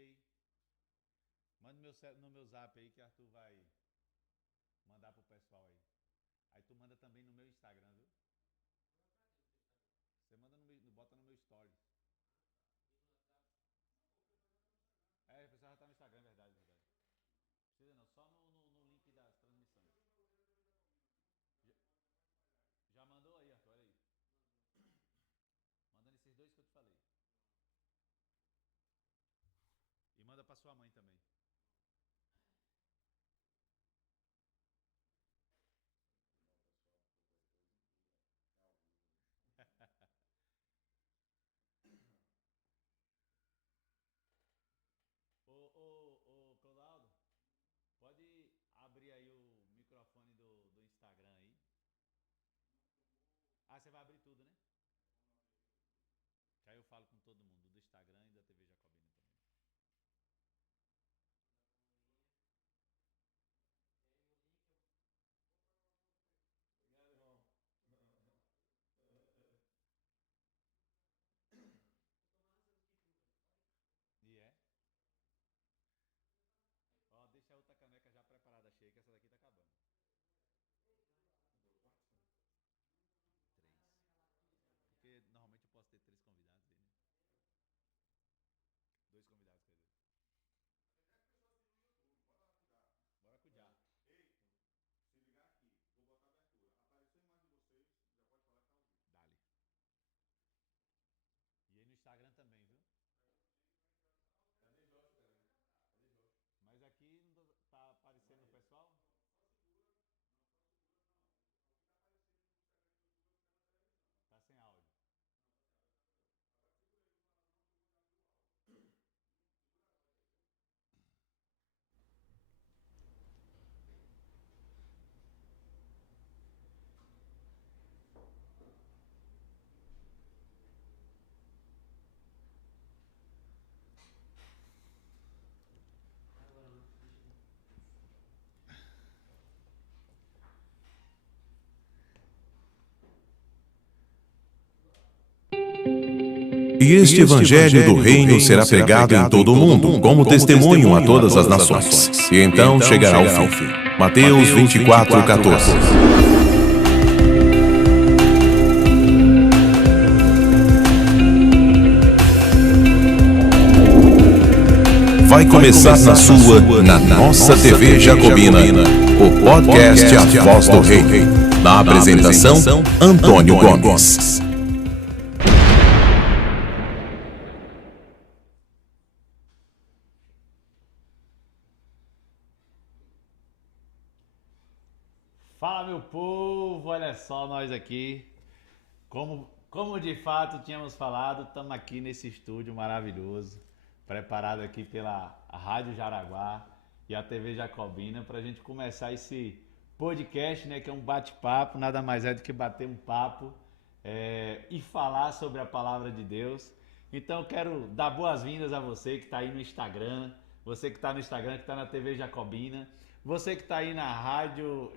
aí. Manda no meu zap aí que Arthur vai mandar pro pessoal aí. Aí tu manda também no meu Instagram, viu? Você manda bota no meu story. É, o pessoal já tá no Instagram, verdade, verdade. Precisa não, só no link das transmissões. Já, já mandou aí, Arthur, olha aí. Manda nesses dois que eu te falei. E manda pra sua mãe também. Ô, Clodoaldo, pode abrir aí o microfone do Instagram aí. Ah, você vai abrir tudo, né? Que aí eu falo com todo mundo, do Instagram e da TV Jacobina também. Obrigado, irmão. E é? Ó, deixa a outra caneca já preparada, cheia, que essa daqui tá acabando. Três. Porque normalmente eu posso ter três convidados aí, né? Dois convidados, quer dizer. Bora cuidar. Se ligar aqui, vou botar abertura. Apareceu a imagem de vocês, já pode falar que tá ao vivo. Dale. E aí no Instagram também, viu? Cadê Josh, cara? Cadê Josh? Mas aqui não tá aparecendo o pessoal? Tá sem áudio. E este Evangelho do Reino será pregado em todo o mundo, como testemunho a todas as nações. E então chegará ao fim. Mateus 24:14. Vai começar na sua, na nossa TV Jacobina, o podcast A Voz do Rei. Na apresentação, Antônio Gomes. Fala, meu povo, olha só nós aqui. Como de fato tínhamos falado, estamos aqui nesse estúdio maravilhoso, preparado aqui pela Rádio Jaraguá e a TV Jacobina, para a gente começar esse podcast, né, que é um bate-papo, nada mais é do que bater um papo e falar sobre a palavra de Deus. Então eu quero dar boas-vindas a você que está aí no Instagram, você que está no Instagram, que está na TV Jacobina, você que está aí na Rádio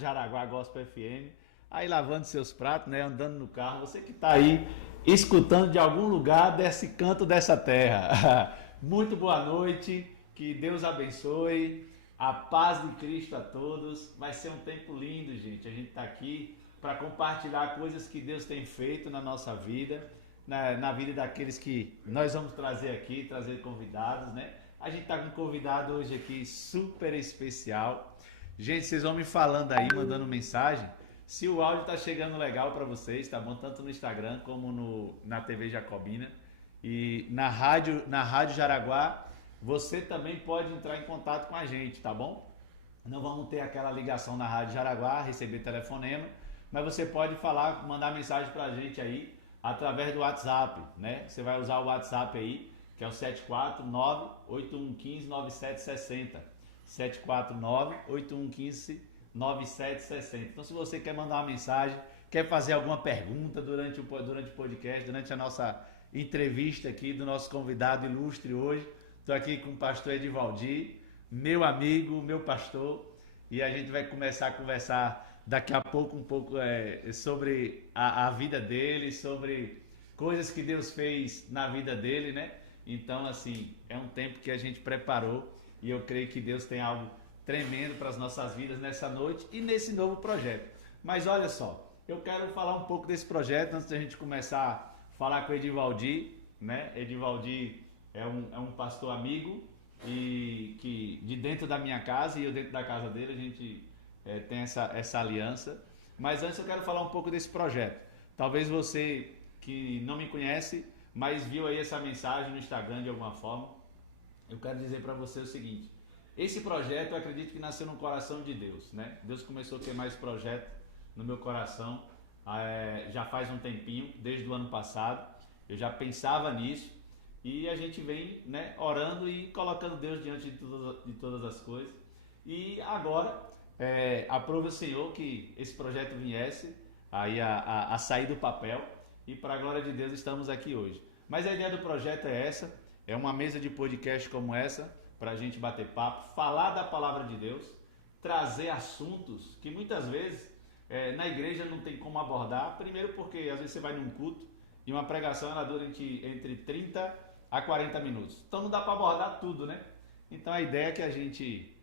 Jaraguá Gospel FM, aí lavando seus pratos, né, andando no carro, você que está aí escutando de algum lugar desse canto dessa terra. Muito boa noite, que Deus abençoe, a paz de Cristo a todos. Vai ser um tempo lindo, gente. A gente está aqui para compartilhar coisas que Deus tem feito na nossa vida, na vida daqueles que nós vamos trazer aqui, trazer convidados, né? A gente tá com um convidado hoje aqui super especial. Gente, vocês vão me falando aí, mandando mensagem, se o áudio tá chegando legal para vocês, tá bom? Tanto no Instagram como na TV Jacobina. E na Rádio Jaraguá, você também pode entrar em contato com a gente, tá bom? Não vamos ter aquela ligação na Rádio Jaraguá, receber telefonema, mas você pode falar, mandar mensagem pra gente aí através do WhatsApp, né? Você vai usar o WhatsApp aí, que é o 749-8115-9760. 749-8115-9760. Então, se você quer mandar uma mensagem, quer fazer alguma pergunta durante o podcast, durante a nossa entrevista aqui do nosso convidado ilustre hoje, estou aqui com o pastor Edivaldir, meu amigo, meu pastor, e a gente vai começar a conversar daqui a pouco um pouco sobre a vida dele, sobre coisas que Deus fez na vida dele, né? Então, assim, é um tempo que a gente preparou e eu creio que Deus tem algo tremendo para as nossas vidas nessa noite e nesse novo projeto. Mas olha só, eu quero falar um pouco desse projeto antes da gente começar a falar com o Edivaldir, né? Edivaldir é um pastor amigo e que de dentro da minha casa e eu dentro da casa dele a gente tem essa aliança. Mas antes eu quero falar um pouco desse projeto. Talvez você que não me conhece, mas viu aí essa mensagem no Instagram de alguma forma, eu quero dizer para você o seguinte: esse projeto eu acredito que nasceu no coração de Deus, né? Deus começou a ter mais projeto no meu coração já faz um tempinho, desde o ano passado. Eu já pensava nisso e a gente vem, né, orando e colocando Deus diante de todas as coisas. E agora, aprove o Senhor que esse projeto viesse aí a sair do papel e para a glória de Deus estamos aqui hoje. Mas a ideia do projeto é essa, é uma mesa de podcast como essa, para a gente bater papo, falar da palavra de Deus, trazer assuntos que muitas vezes na igreja não tem como abordar. Primeiro porque às vezes você vai num culto e uma pregação ela dura entre 30 a 40 minutos. Então não dá para abordar tudo, né? Então a ideia é que a gente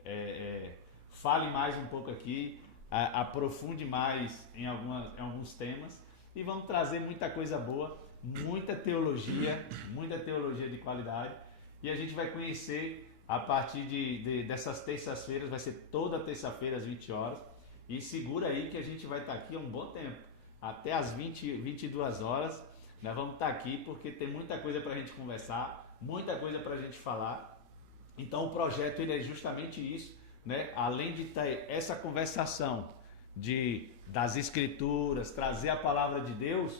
fale mais um pouco aqui, aprofunde mais em alguns temas e vamos trazer muita coisa boa, muita teologia de qualidade, e a gente vai conhecer a partir dessas terças-feiras, vai ser toda terça-feira às 20 horas, e segura aí que a gente vai estar aqui há um bom tempo, até às 22 horas, nós vamos estar aqui porque tem muita coisa para a gente conversar, muita coisa para a gente falar. Então o projeto ele é justamente isso, né? Além de ter essa conversação das escrituras, trazer a palavra de Deus,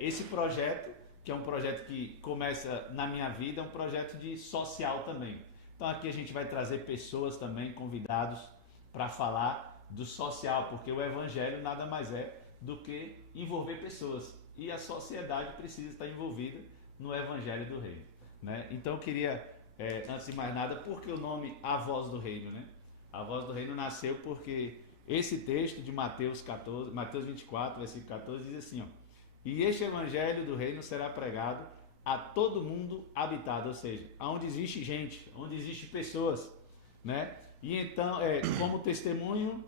esse projeto, que é um projeto que começa na minha vida, é um projeto de social também. Então aqui a gente vai trazer pessoas também, convidados, para falar do social, porque o evangelho nada mais é do que envolver pessoas. E a sociedade precisa estar envolvida no evangelho do reino, né? Então eu queria, antes de mais nada, por que o nome A Voz do Reino, né? A Voz do Reino nasceu porque esse texto de Mateus 24, versículo 14, diz assim, ó: e este evangelho do reino será pregado a todo mundo habitado, ou seja, aonde existe gente, onde existe pessoas, né? E então, como testemunho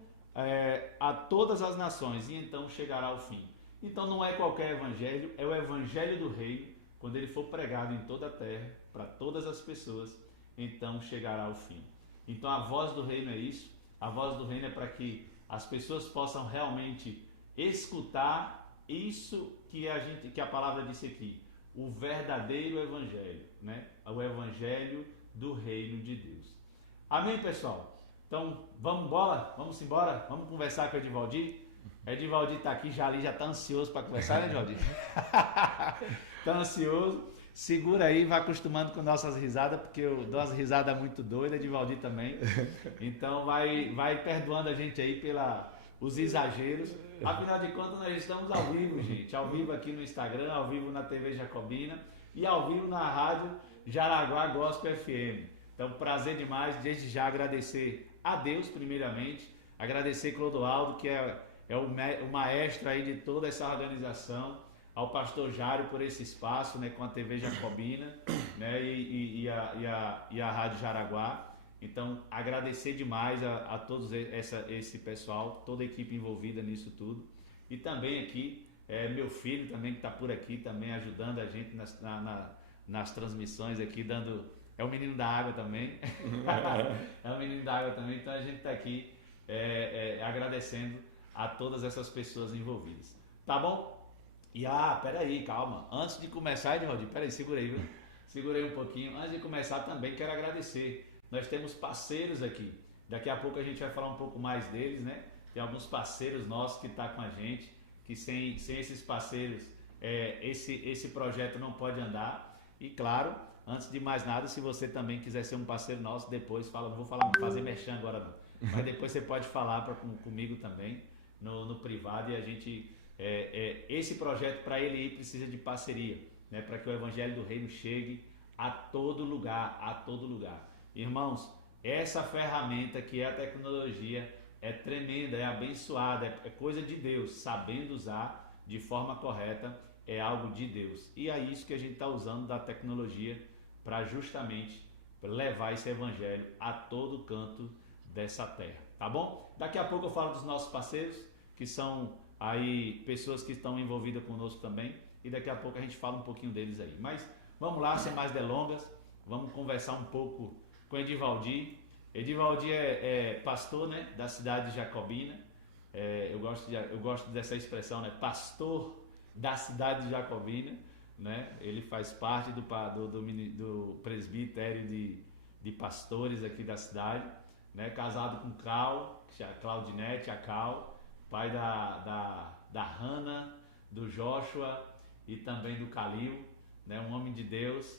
a todas as nações, e então chegará ao fim. Então não é qualquer evangelho, é o evangelho do reino. Quando ele for pregado em toda a terra, para todas as pessoas, então chegará ao fim. Então a voz do reino é isso. A voz do reino é para que as pessoas possam realmente escutar isso que a palavra disse aqui, o verdadeiro evangelho, né? O evangelho do reino de Deus. Amém, pessoal? Então vamos embora, vamos conversar com o Edivaldir. Edivaldir está aqui, já está ansioso para conversar, né, Edivaldir? Está ansioso. Segura aí, vai acostumando com nossas risadas, porque eu dou umas risadas muito doidas, Edivaldir também. Então vai perdoando a gente aí os exageros. Afinal de contas, nós estamos ao vivo, gente. Ao vivo aqui no Instagram, ao vivo na TV Jacobina e ao vivo na rádio Jaraguá Gospel FM. Então, prazer demais. Desde já agradecer a Deus, primeiramente. Agradecer Clodoaldo, que é o maestro aí de toda essa organização. Ao pastor Jário por esse espaço, né, com a TV Jacobina, né, e a Rádio Jaraguá. Então, agradecer demais a todos esse pessoal, toda a equipe envolvida nisso tudo. E também aqui, meu filho também, que está por aqui, também ajudando a gente nas transmissões aqui, é o menino da água também. É o menino da água também. Então, a gente está aqui agradecendo a todas essas pessoas envolvidas. Tá bom? E peraí, calma. Antes de começar, Edivaldir, peraí, segura aí, viu? Segura aí um pouquinho. Antes de começar, também quero agradecer. Nós temos parceiros aqui. Daqui a pouco a gente vai falar um pouco mais deles, né? Tem alguns parceiros nossos que estão com a gente, que sem esses parceiros, esse projeto não pode andar. E claro, antes de mais nada, se você também quiser ser um parceiro nosso, depois fala, não vou fazer merchan agora não. Mas depois você pode falar comigo também, no privado, e a gente... esse projeto, para ele ir, precisa de parceria, né? Para que o evangelho do reino chegue a todo lugar, Irmãos, essa ferramenta que é a tecnologia é tremenda, é abençoada, é coisa de Deus, sabendo usar de forma correta, é algo de Deus. E é isso que a gente está usando da tecnologia para justamente levar esse evangelho a todo canto dessa terra, tá bom? Daqui a pouco eu falo dos nossos parceiros, que são aí pessoas que estão envolvidas conosco também, e daqui a pouco a gente fala um pouquinho deles aí. Mas vamos lá, sem mais delongas, vamos conversar um pouco com Edivaldir. Edivaldir é pastor, né, da cidade de Jacobina. Eu gosto dessa expressão, né, pastor da cidade de Jacobina, né? Ele faz parte do presbitério de pastores aqui da cidade, né? Casado com Claudinete, a Cal, pai da Hannah, do Joshua e também do Calil, né? Um homem de Deus,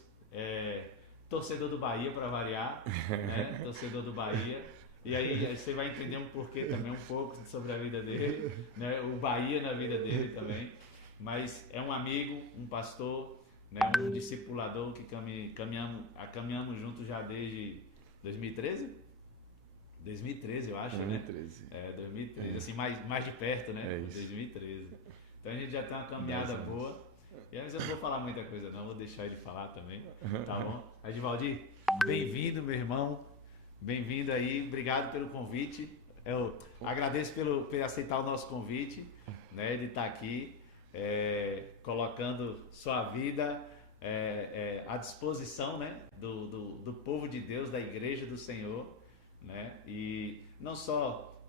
torcedor do Bahia para variar, né? Torcedor do Bahia. E aí você vai entender um porquê também, um pouco sobre a vida dele, né? O Bahia na vida dele também. Mas é um amigo, um pastor, né? Um discipulador que caminhamos juntos já desde 2013? 2013, eu acho, 2013. né? 2013, assim, mais de perto, né? 2013. Então a gente já tem uma caminhada boa. E aí eu não vou falar muita coisa não, vou deixar ele falar também, tá bom? Edivaldir, bem-vindo, meu irmão. Bem-vindo aí, obrigado pelo convite. Eu agradeço por aceitar o nosso convite, né, de estar aqui, colocando sua vida à disposição, né, do povo de Deus, da Igreja do Senhor, né? E não só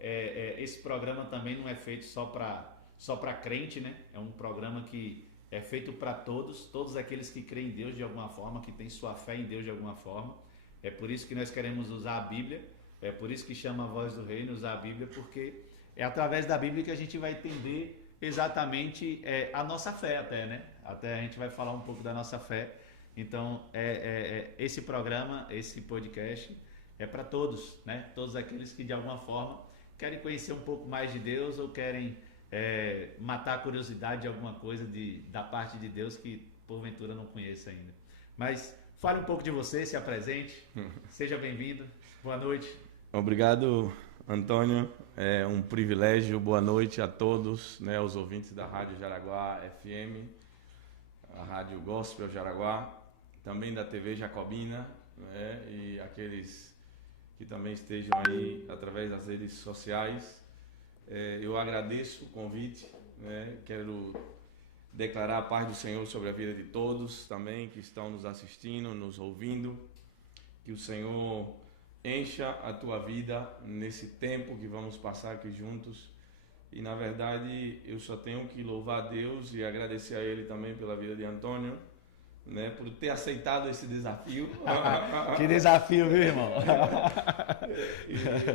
esse programa também não é feito só para crente, né? É um programa que é feito para todos aqueles que creem em Deus de alguma forma, que têm sua fé em Deus de alguma forma. É por isso que nós queremos usar a Bíblia, é por isso que chama a Voz do Reino, usar a Bíblia, porque é através da Bíblia que a gente vai entender exatamente a nossa fé até, né? Até a gente vai falar um pouco da nossa fé. Então, esse programa, esse podcast é para todos, né? Todos aqueles que de alguma forma querem conhecer um pouco mais de Deus ou querem matar a curiosidade de alguma coisa da parte de Deus que porventura não conheça ainda. Mas fale um pouco de você, se apresente, seja bem-vindo, boa noite. Obrigado, Antônio, é um privilégio, boa noite a todos, né, aos ouvintes da Rádio Jaraguá FM, a Rádio Gospel Jaraguá, também da TV Jacobina, né, e aqueles que também estejam aí através das redes sociais. Eu agradeço o convite, né, quero declarar a paz do Senhor sobre a vida de todos também que estão nos assistindo, nos ouvindo. Que o Senhor encha a tua vida nesse tempo que vamos passar aqui juntos. E na verdade eu só tenho que louvar a Deus e agradecer a Ele também pela vida de Antônio, né, por ter aceitado esse desafio. Que desafio, viu, irmão?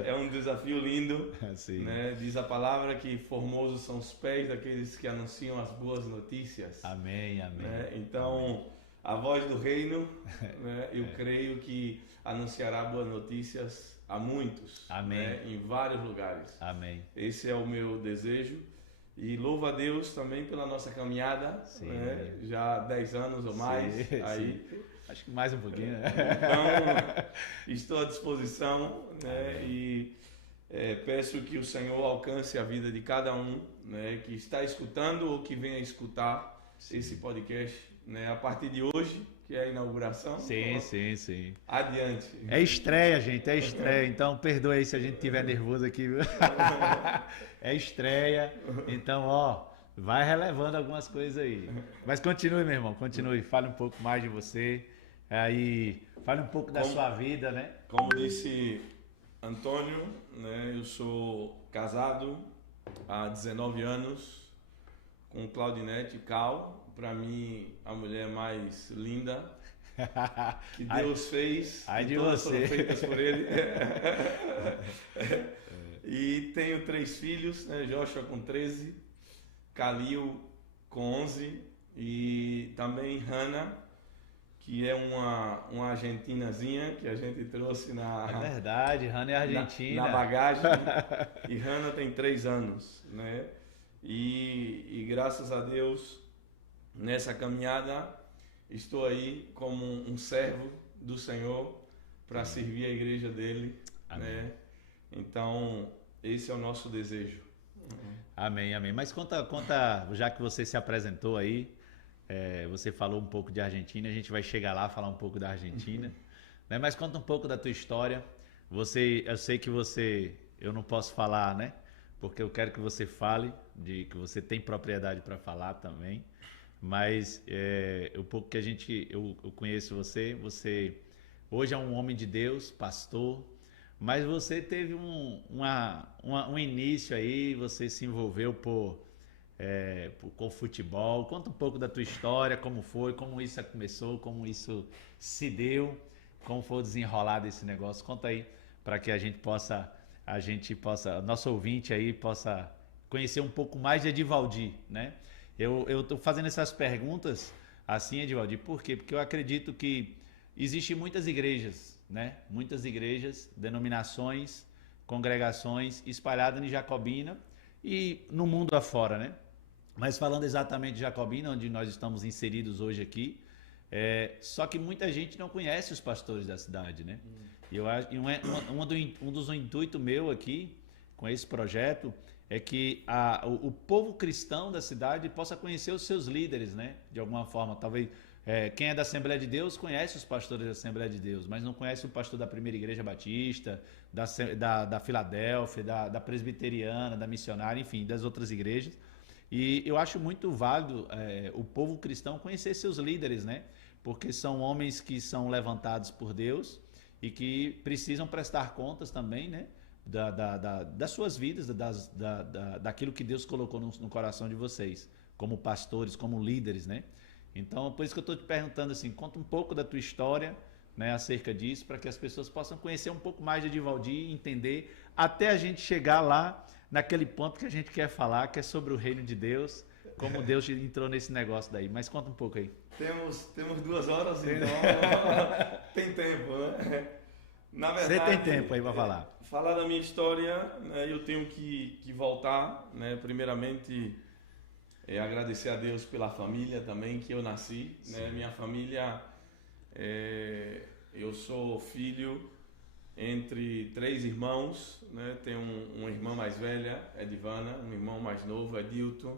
É um desafio lindo, Sim. Né? Diz a palavra que formosos são os pés daqueles que anunciam as boas notícias. Amém, amém. Né? Então, a Voz do Reino, né, eu creio que anunciará boas notícias a muitos, amém. Né, em vários lugares. Amém. Esse é o meu desejo. E louvo a Deus também pela nossa caminhada, né? Já há 10 anos ou mais. Sim, aí. sim. Acho que mais um pouquinho, né? Então, estou à disposição, né? E peço que o Senhor alcance a vida de cada um, né, que está escutando ou que venha escutar esse podcast, né, a partir de hoje, que é a inauguração. Sim. Adiante. É estreia, gente, é estreia. Então, perdoe aí se a gente estiver nervoso aqui, viu? É estreia. Então, vai relevando algumas coisas aí. Mas continue, meu irmão, continue. Fale um pouco mais de você. Aí, fale um pouco da sua vida, né? Como disse Antônio, né, eu sou casado há 19 anos com Claudinete Cal. Para mim, a mulher mais linda que Deus fez, de todas você. foram feitas por Ele. E tenho 3 filhos, né? Joshua com 13, Calil com 11 e também Hannah, que é uma argentinazinha que a gente trouxe É verdade, Hannah é argentina. Na bagagem. E Hannah tem 3 anos, né? E graças a Deus, nessa caminhada, estou aí como um servo do Senhor para servir a igreja dele, né? Então, esse é o nosso desejo. Amém, amém. Mas conta, já que você se apresentou aí, Você falou um pouco de Argentina, a gente vai chegar lá falar um pouco da Argentina, né? Mas conta um pouco da tua história. Eu sei que eu não posso falar, né? Porque eu quero que você fale, que você tem propriedade para falar também. Mas o pouco que eu conheço você hoje é um homem de Deus, pastor, mas você teve um início aí, você se envolveu com futebol. Conta um pouco da tua história, como foi, como isso começou, como isso se deu, como foi o desenrolar desse negócio. Conta aí para que a gente possa, nosso ouvinte aí possa conhecer um pouco mais de Edivaldir, né? Eu estou fazendo essas perguntas assim, Edivaldir, por quê? Porque eu acredito que existem muitas igrejas, né? Muitas igrejas, denominações, congregações espalhadas em Jacobina e no mundo afora, né? Mas falando exatamente de Jacobina, onde nós estamos inseridos hoje aqui, só que muita gente não conhece os pastores da cidade, né? E um dos intuitos meu aqui, com esse projeto, é que o povo cristão da cidade possa conhecer os seus líderes, né? De alguma forma, talvez quem é da Assembleia de Deus conhece os pastores da Assembleia de Deus, mas não conhece o pastor da Primeira Igreja Batista, da Filadélfia, da Presbiteriana, da Missionária, enfim, das outras igrejas. E eu acho muito válido o povo cristão conhecer seus líderes, né? Porque são homens que são levantados por Deus e que precisam prestar contas também, né? Das suas vidas, daquilo que Deus colocou no coração de vocês, como pastores, como líderes, né? Então, por isso que eu estou te perguntando assim, conta um pouco da tua história, né, acerca disso, para que as pessoas possam conhecer um pouco mais de Edivaldir, entender, até a gente chegar lá, naquele ponto que a gente quer falar, que é sobre o reino de Deus, como Deus entrou nesse negócio daí. Mas conta um pouco aí. Temos 2 horas, então tem tempo, né? Na verdade, você tem tempo aí para falar. Falar da minha história, né, eu tenho que voltar, né, primeiramente agradecer a Deus pela família também que eu nasci, né, minha família, eu sou filho entre 3 irmãos, né, tenho uma irmã mais velha, Edivana, um irmão mais novo, Edilton,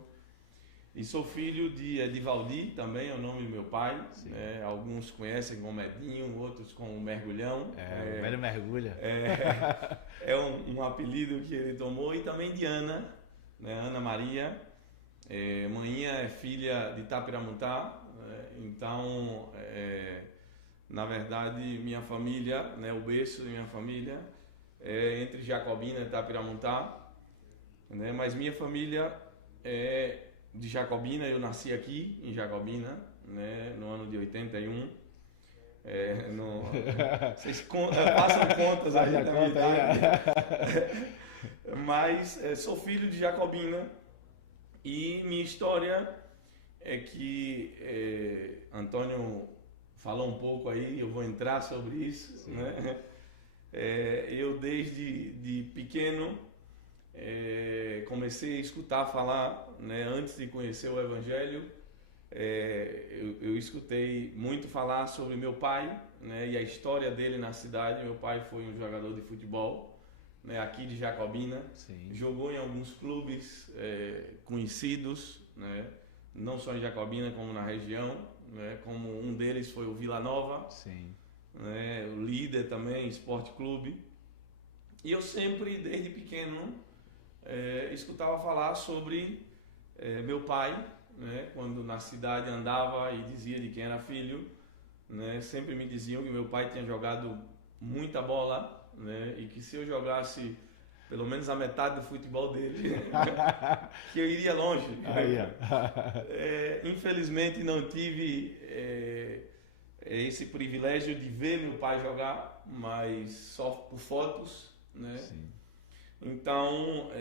e sou filho de Edivaldir, também é o nome do meu pai, né, alguns conhecem como Edinho, outros como Mergulhão. O velho mergulha. É um apelido que ele tomou, e também de Ana, né, Ana Maria. Manhã é filha de Itapiramuntá, então, na verdade, minha família, né, o berço de minha família é entre Jacobina e Itapiramuntá, né, mas minha família é de Jacobina, eu nasci aqui em Jacobina, né, no ano de 81. Vocês passam contas aí da minha idade. Mas sou filho de Jacobina, e minha história é que Antônio falou um pouco aí, eu vou entrar sobre isso, né? Eu desde pequeno comecei a escutar falar, né, antes de conhecer o Evangelho, eu escutei muito falar sobre meu pai, né, e a história dele na cidade. Meu pai foi um jogador de futebol, né, aqui de Jacobina. Sim. Jogou em alguns clubes conhecidos, né, não só em Jacobina como na região, né, como um deles foi o Vila Nova. Sim. Né, o Líder também, Esporte Clube. E eu sempre, desde pequeno, escutava falar sobre meu pai, né, quando na cidade andava e dizia de quem era filho, né, sempre me diziam que meu pai tinha jogado muita bola, né, e que se eu jogasse pelo menos a metade do futebol dele, que eu iria longe. Infelizmente não tive esse privilégio de ver meu pai jogar, mas só por fotos, né? Sim. Então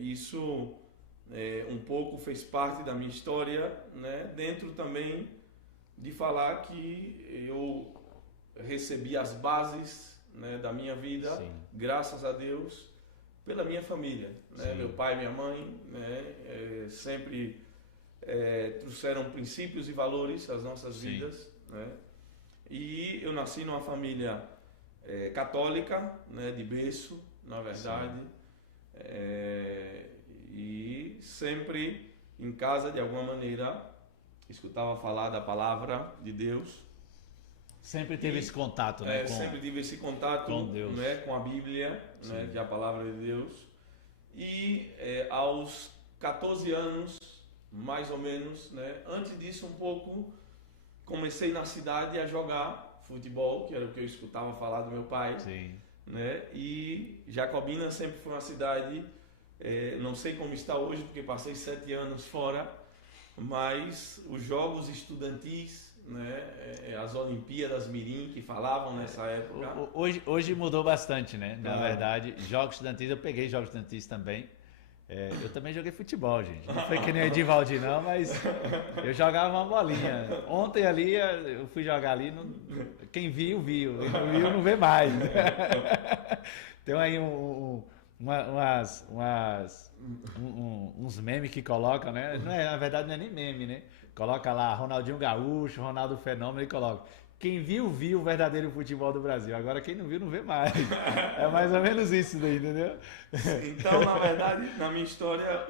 isso um pouco fez parte da minha história, né? Dentro também de falar que eu recebi as bases, né, da minha vida, sim, graças a Deus, pela minha família, né? Meu pai e minha mãe, né, sempre trouxeram princípios e valores às nossas, sim, vidas, né? E eu nasci numa família católica, né, de berço, na verdade, e sempre em casa, de alguma maneira, escutava falar da palavra de Deus. Sempre teve esse contato, né? Sempre tive esse contato com Deus, né, com a Bíblia, né, que é a palavra de Deus. E aos 14 anos, mais ou menos, né, antes disso um pouco, comecei na cidade a jogar futebol, que era o que eu escutava falar do meu pai. Sim. Né? E Jacobina sempre foi uma cidade, não sei como está hoje, porque passei 7 anos fora, mas os jogos estudantis, né, as Olimpíadas Mirim que falavam nessa época. Hoje mudou bastante, né? Na verdade, jogos estudantis, eu peguei jogos estudantis também. Eu também joguei futebol, gente. Não foi que nem o Edivaldi, não, mas eu jogava uma bolinha. Ontem ali, eu fui jogar ali, quem viu, viu. Quem não viu, não vê mais. Tem aí uns memes que colocam, né? Na verdade, não é nem meme, né? Coloca lá Ronaldinho Gaúcho, Ronaldo Fenômeno e coloca. Quem viu, viu o verdadeiro futebol do Brasil. Agora quem não viu, não vê mais. É mais ou menos isso daí, entendeu? Então, na verdade, na minha história,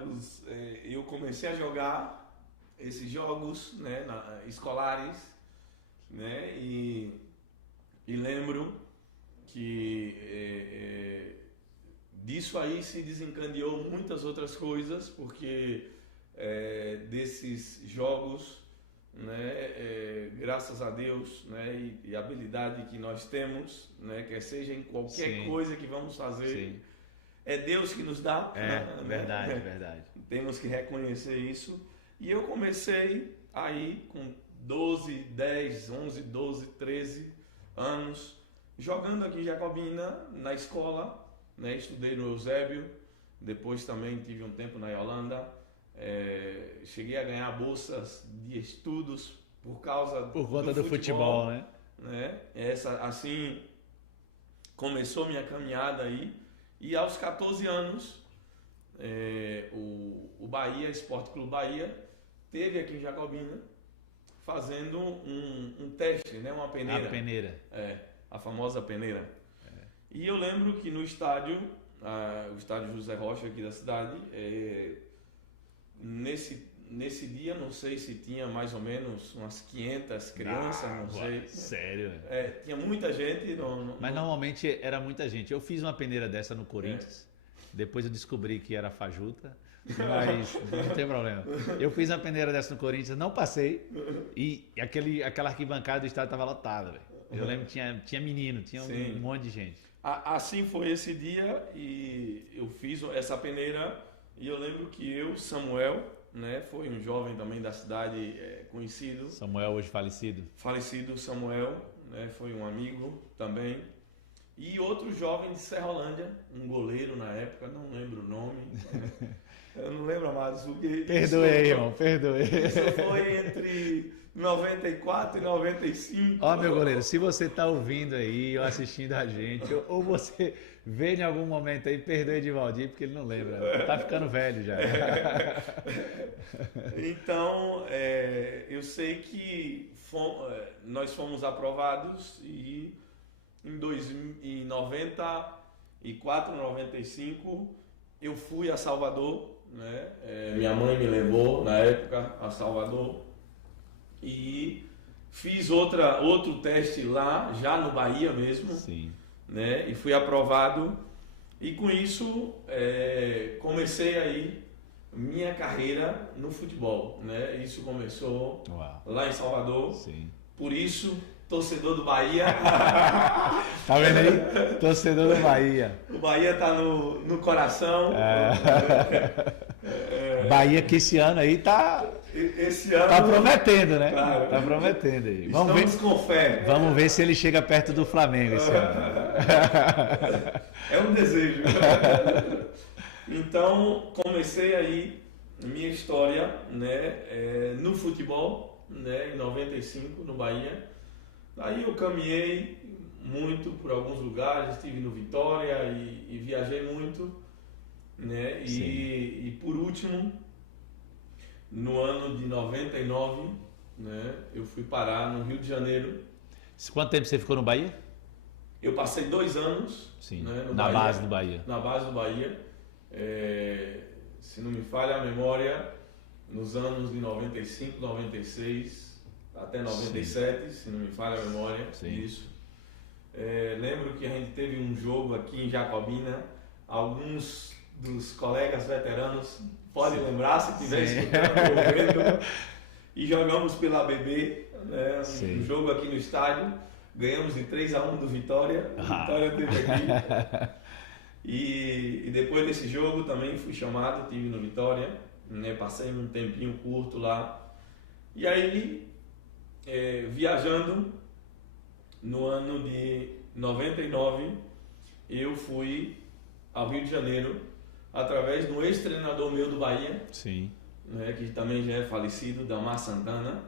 eu comecei a jogar esses jogos, né, escolares, né? E lembro que disso aí se desencadeou muitas outras coisas, porque desses jogos, né, graças a Deus, né, e a habilidade que nós temos, né, quer seja em qualquer coisa que vamos fazer, é Deus que nos dá. Verdade, verdade. Temos que reconhecer isso. E eu comecei aí com 12, 10, 11, 12, 13 anos, jogando aqui em Jacobina, na escola, né, estudei no Eusébio, depois também tive um tempo na Yolanda. Cheguei a ganhar bolsas de estudos por conta do futebol, né? Assim começou minha caminhada aí. E aos 14 anos o Bahia, Esporte Clube Bahia, teve aqui em Jacobina fazendo um teste, né? Uma peneira. A peneira. A famosa peneira. E eu lembro que no estádio, o estádio José Rocha aqui da cidade, nesse dia, não sei se tinha mais ou menos umas 500 crianças, não sei. Sério? Tinha muita gente. Mas normalmente era muita gente. Eu fiz uma peneira dessa no Corinthians, depois eu descobri que era fajuta, mas não tem problema. Eu fiz uma peneira dessa no Corinthians, não passei, e aquela arquibancada do estádio estava lotada, velho. Eu lembro que tinha menino, tinha um monte de gente. Assim foi esse dia, e eu fiz essa peneira. E eu lembro que Samuel, né, foi um jovem também da cidade conhecido. Samuel, hoje falecido. Falecido Samuel, né, foi um amigo também. E outro jovem de Serrolândia, um goleiro na época, não lembro o nome. Eu não lembro mais o que. Perdoe aí, irmão, perdoe. Isso foi entre 94 e 95. Ó, meu goleiro, se você tá ouvindo aí, ou assistindo a gente, ou você vê em algum momento aí, perdoe de Valdir, porque ele não lembra. Tá ficando velho já. Então, eu sei que nós fomos aprovados e em 94, 95, eu fui a Salvador, né? Minha mãe me levou na época a Salvador e fiz outro teste lá, já no Bahia mesmo. Sim. Né? E fui aprovado, e com isso comecei aí minha carreira no futebol, né? Isso começou lá em Salvador. Sim. Por isso, torcedor do Bahia. Tá vendo aí? Torcedor do Bahia. O Bahia tá no coração. Bahia que esse ano aí tá prometendo, né? Claro. Tá prometendo aí. Estamos com fé. Vamos ver se ele chega perto do Flamengo esse ano. É um desejo. Então, comecei aí minha história, né, no futebol, né, em 95, no Bahia. Aí eu caminhei muito por alguns lugares, estive no Vitória e viajei muito, né? E por último, no ano de 99, né, eu fui parar no Rio de Janeiro. Quanto tempo você ficou no Bahia? Eu passei 2 anos. Sim, né, na base do Bahia. Na base do Bahia. Se não me falha a memória, nos anos de 95, 96 até 97, se não me falha a memória, isso. Lembro que a gente teve um jogo aqui em Jacobina, alguns dos colegas veteranos podem lembrar, se estiver escutando ou vendo, e jogamos pela ABB, né, um jogo aqui no estádio, ganhamos de 3-1 do Vitória, Vitória teve aqui, e depois desse jogo também fui chamado, estive no Vitória, né, passei um tempinho curto lá, e aí viajando no ano de 99, eu fui ao Rio de Janeiro através do ex-treinador meu do Bahia, né, que também já é falecido, Damar Santana.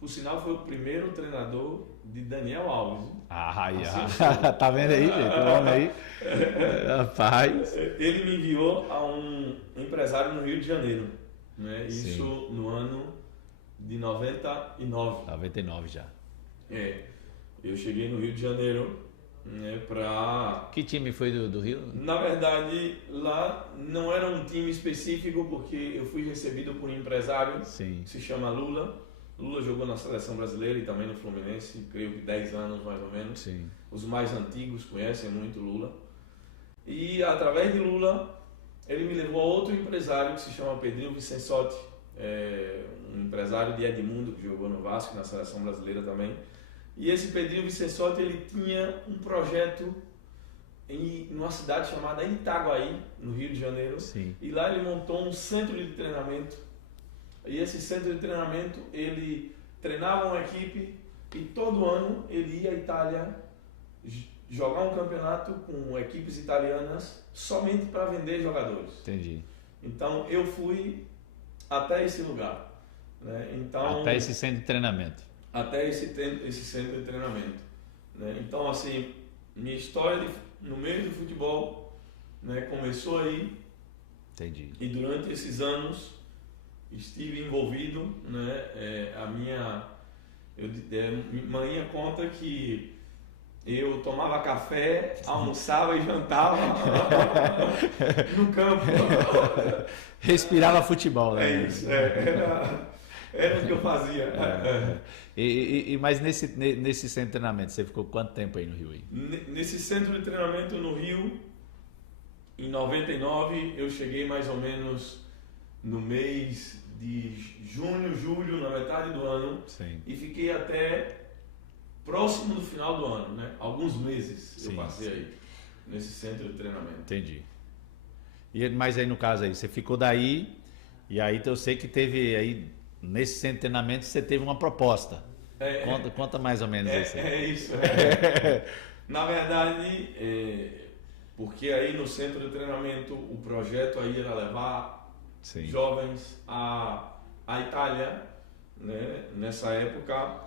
Por sinal, foi o primeiro treinador de Daniel Alves. Tá vendo aí, gente? O homem aí. Rapaz. Ele me enviou a um empresário no Rio de Janeiro, né? Isso no ano de 99. 99 já. Eu cheguei no Rio de Janeiro, né, pra... Que time foi do Rio? Na verdade, lá não era um time específico, porque eu fui recebido por um empresário que se chama Lula. Lula jogou na seleção brasileira e também no Fluminense, creio que 10 anos mais ou menos. Os mais antigos conhecem muito Lula. E através de Lula, ele me levou a outro empresário que se chama Pedrinho Vicensotti, um empresário de Edmundo que jogou no Vasco, na seleção brasileira também. E esse Pedrinho Vicensotti, ele tinha um projeto em uma cidade chamada Itaguaí, no Rio de Janeiro. E lá ele montou um centro de treinamento. E esse centro de treinamento, ele treinava uma equipe e todo ano ele ia à Itália jogar um campeonato com equipes italianas somente para vender jogadores. Entendi. Então eu fui até esse lugar, né? Então, até esse centro de treinamento. Até esse centro de treinamento, né? Então, assim, minha história no meio do futebol, né, começou aí. Entendi. E durante esses anos estive envolvido, né? Manhã conta que eu tomava café, almoçava e jantava no campo. Respirava futebol, né? É isso, era o que eu fazia. Mas nesse centro de treinamento, você ficou quanto tempo aí no Rio? Aí? Nesse centro de treinamento no Rio, em 99, eu cheguei mais ou menos no mês de junho, julho, na metade do ano. E fiquei até próximo do final do ano, né? Alguns meses eu passei aí, nesse centro de treinamento. Entendi. Mas aí no caso aí, você ficou daí, e aí eu sei que teve aí... Nesse centro de treinamento você teve uma proposta. Conta mais ou menos isso. Isso. Na verdade, porque aí no centro de treinamento o projeto aí era levar jovens à Itália, né? Nessa época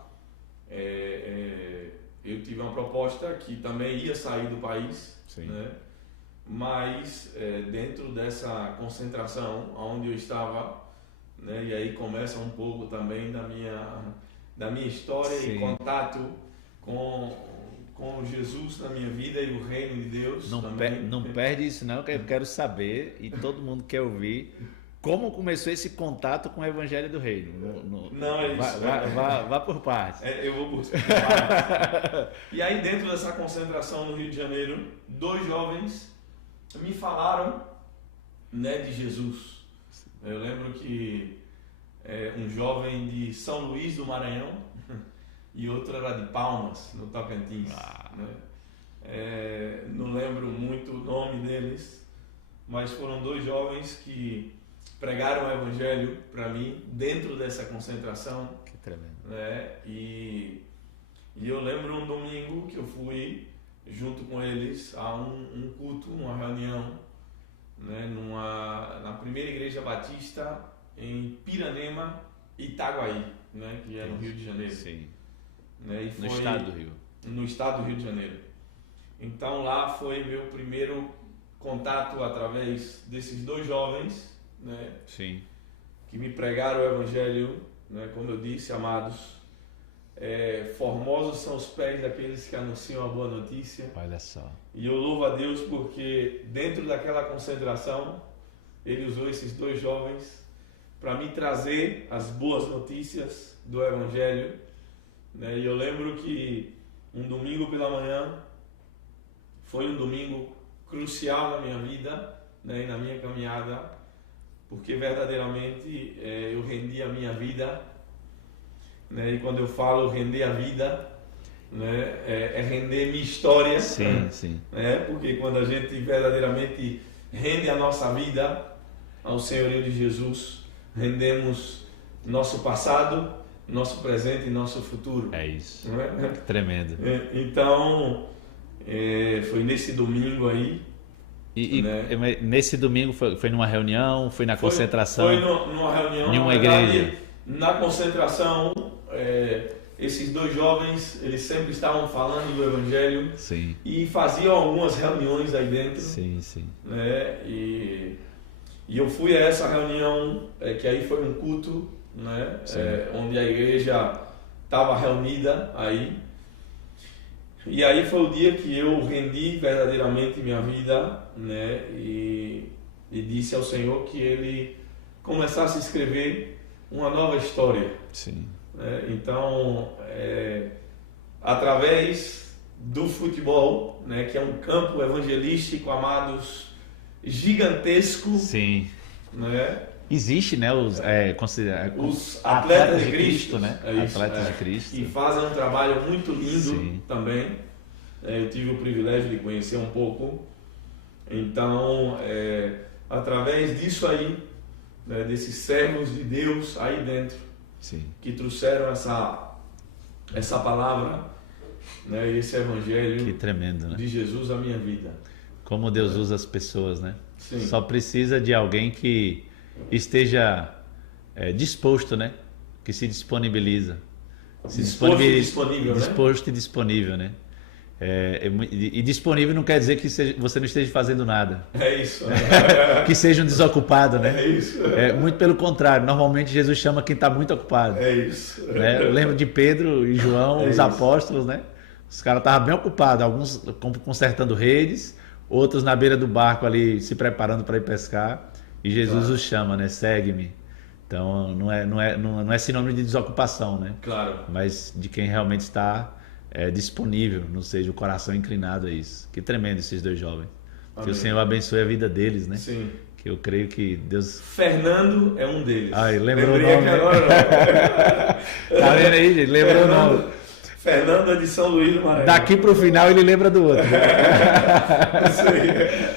eu tive uma proposta que também ia sair do país, né? Mas dentro dessa concentração onde eu estava, né, e aí começa um pouco também da minha história e contato com Jesus na minha vida e o reino de Deus. Não perde isso não, que eu quero saber e todo mundo quer ouvir como começou esse contato com o Evangelho do Reino. Não é isso. Vá por partes. Eu vou por partes. E aí dentro dessa concentração no Rio de Janeiro, 2 jovens me falaram, né, de Jesus. Eu lembro que um jovem de São Luís do Maranhão e outro era de Palmas, no Tocantins. Né? Não lembro muito o nome deles, mas foram 2 jovens que pregaram o Evangelho para mim dentro dessa concentração. Que tremendo. Né? E eu lembro um domingo que eu fui junto com eles a um culto, uma reunião, né, na primeira igreja batista em Piranema, Itaguaí, né, que é no Rio de Janeiro. Né, e foi no estado do Rio. No estado do Rio de Janeiro. Então lá foi meu primeiro contato através desses 2 jovens, né, que me pregaram o Evangelho, né, como eu disse, amados. Formosos são os pés daqueles que anunciam a boa notícia. Olha só. E eu louvo a Deus porque dentro daquela concentração ele usou esses dois jovens para me trazer as boas notícias do Evangelho, né? E eu lembro que um domingo pela manhã foi um domingo crucial na minha vida, né, e na minha caminhada, porque verdadeiramente eu rendi a minha vida, né? E quando eu falo render a vida, né, é render minha história, Sim, sim. né? Porque quando a gente verdadeiramente rende a nossa vida ao senhorio de Jesus, rendemos nosso passado, nosso presente e nosso futuro. É isso. Não é? Tremendo. Então, foi nesse domingo aí. E Né? nesse domingo foi numa reunião, foi na concentração? Foi numa reunião. Em uma na verdade, igreja? Na concentração, esses dois jovens, eles sempre estavam falando do Evangelho. Sim. E faziam algumas reuniões aí dentro. Sim, sim. Né? E eu fui a essa reunião, que aí foi um culto, né? Onde a igreja estava reunida aí. E aí foi o dia que eu rendi verdadeiramente minha vida, né? E disse ao Senhor que Ele começasse a escrever uma nova história. Sim. Né? Então, através do futebol, né? Que é um campo evangelístico, amados, gigantesco. Sim. Né? Existe, né, os atletas de Cristo, né? Atletas de Cristo. E fazem um trabalho muito lindo. Sim. Também. Eu tive o privilégio de conhecer um pouco. Então, através disso aí, né, desses servos de Deus aí dentro, Sim. que trouxeram essa palavra, né, e esse evangelho Que tremendo, né? de Jesus à minha vida. Como Deus usa as pessoas, né? Sim. Só precisa de alguém que esteja disposto, né? Que se disponibiliza. Disposto e disponível, né? Disposto e disponível, né? E disponível não quer dizer que você não esteja fazendo nada. É isso. Que seja um desocupado, né? É isso. Muito pelo contrário. Normalmente Jesus chama quem está muito ocupado. É isso. Né? Eu lembro de Pedro e João, os apóstolos, né? Os caras estavam bem ocupados. Alguns consertando redes, outros na beira do barco ali se preparando para ir pescar. E Jesus os chama, né? Segue-me. Então não é sinônimo de desocupação, né? Claro. Mas de quem realmente está disponível, não seja o coração inclinado a isso. Que tremendo esses dois jovens. Amém. Que o Senhor abençoe a vida deles, né? Sim. Que eu creio que Deus... Fernando é um deles. Ai, lembrou Lembrei o nome. aqui agora, não. Tá vendo aí, gente? Lembrou o nome. Fernando é de São Luís do Maranhão. Daqui pro final ele lembra do outro. Isso aí.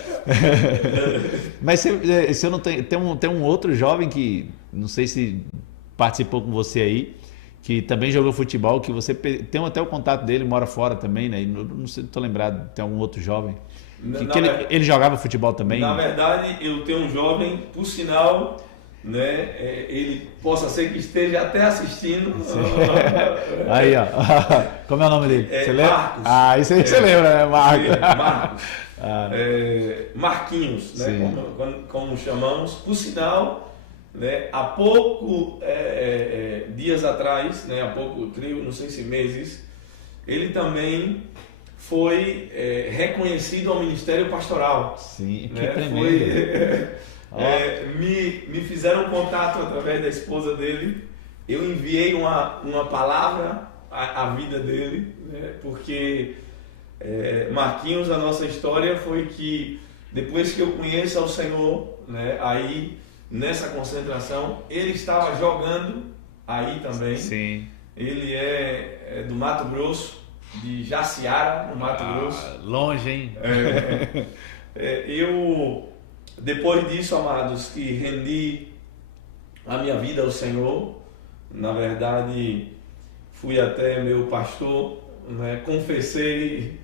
Mas se eu não tenho, tem um outro jovem que não sei se participou com você aí, que também jogou futebol, que você tem até o contato dele, mora fora também, né? Não sei, tô lembrado, tem algum outro jovem. Ele jogava futebol também? Na verdade, eu tenho um jovem, por sinal, né? Ele possa ser que esteja até assistindo. Aí, ó. Como é o nome dele? Você lembra? Marcos. Ah, isso aí você lembra, né? Marcos. Marcos. Marquinhos, né? Como chamamos. Por sinal, né? Há pouco dias atrás, né? Há pouco, creio, não sei se meses, ele também foi reconhecido ao Ministério Pastoral. Sim, que né? tremendo. Me fizeram contato através da esposa dele. Eu enviei uma palavra à vida dele, né? Porque Marquinhos, a nossa história foi que depois que eu conheço ao Senhor, né? Aí nessa concentração ele estava jogando aí também. Sim. Ele é do Mato Grosso, de Jaciara, no Mato Grosso. Longe, hein? Eu, depois disso, amados, que rendi a minha vida ao Senhor, na verdade, fui até meu pastor, né, confessei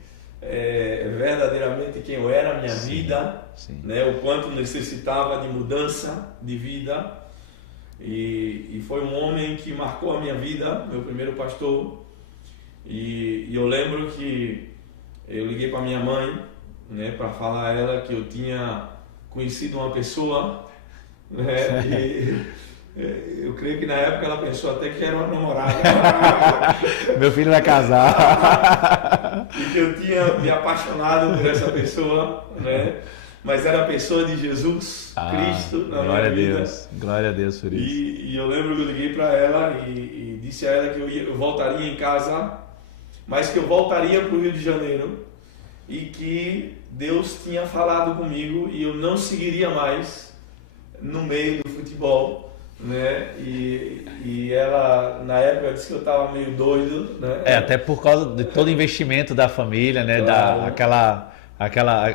verdadeiramente quem eu era, a minha vida, né, o quanto necessitava de mudança de vida. E foi um homem que marcou a minha vida, meu primeiro pastor. E eu lembro que eu liguei para minha mãe, né, para falar a ela que eu tinha conhecido uma pessoa, né, e eu creio que na época ela pensou até que era uma namorada. Meu filho vai casar. E que eu tinha me apaixonado por essa pessoa, né? mas era a pessoa de Jesus Cristo na minha vida. Glória a Deus por isso. E eu lembro que eu liguei para ela e disse a ela que eu voltaria em casa, mas que eu voltaria para o Rio de Janeiro e que Deus tinha falado comigo e eu não seguiria mais no meio do futebol, né? E ela, na época, disse que eu estava meio doido, né? Até por causa de todo o investimento da família, né? Claro. Aquela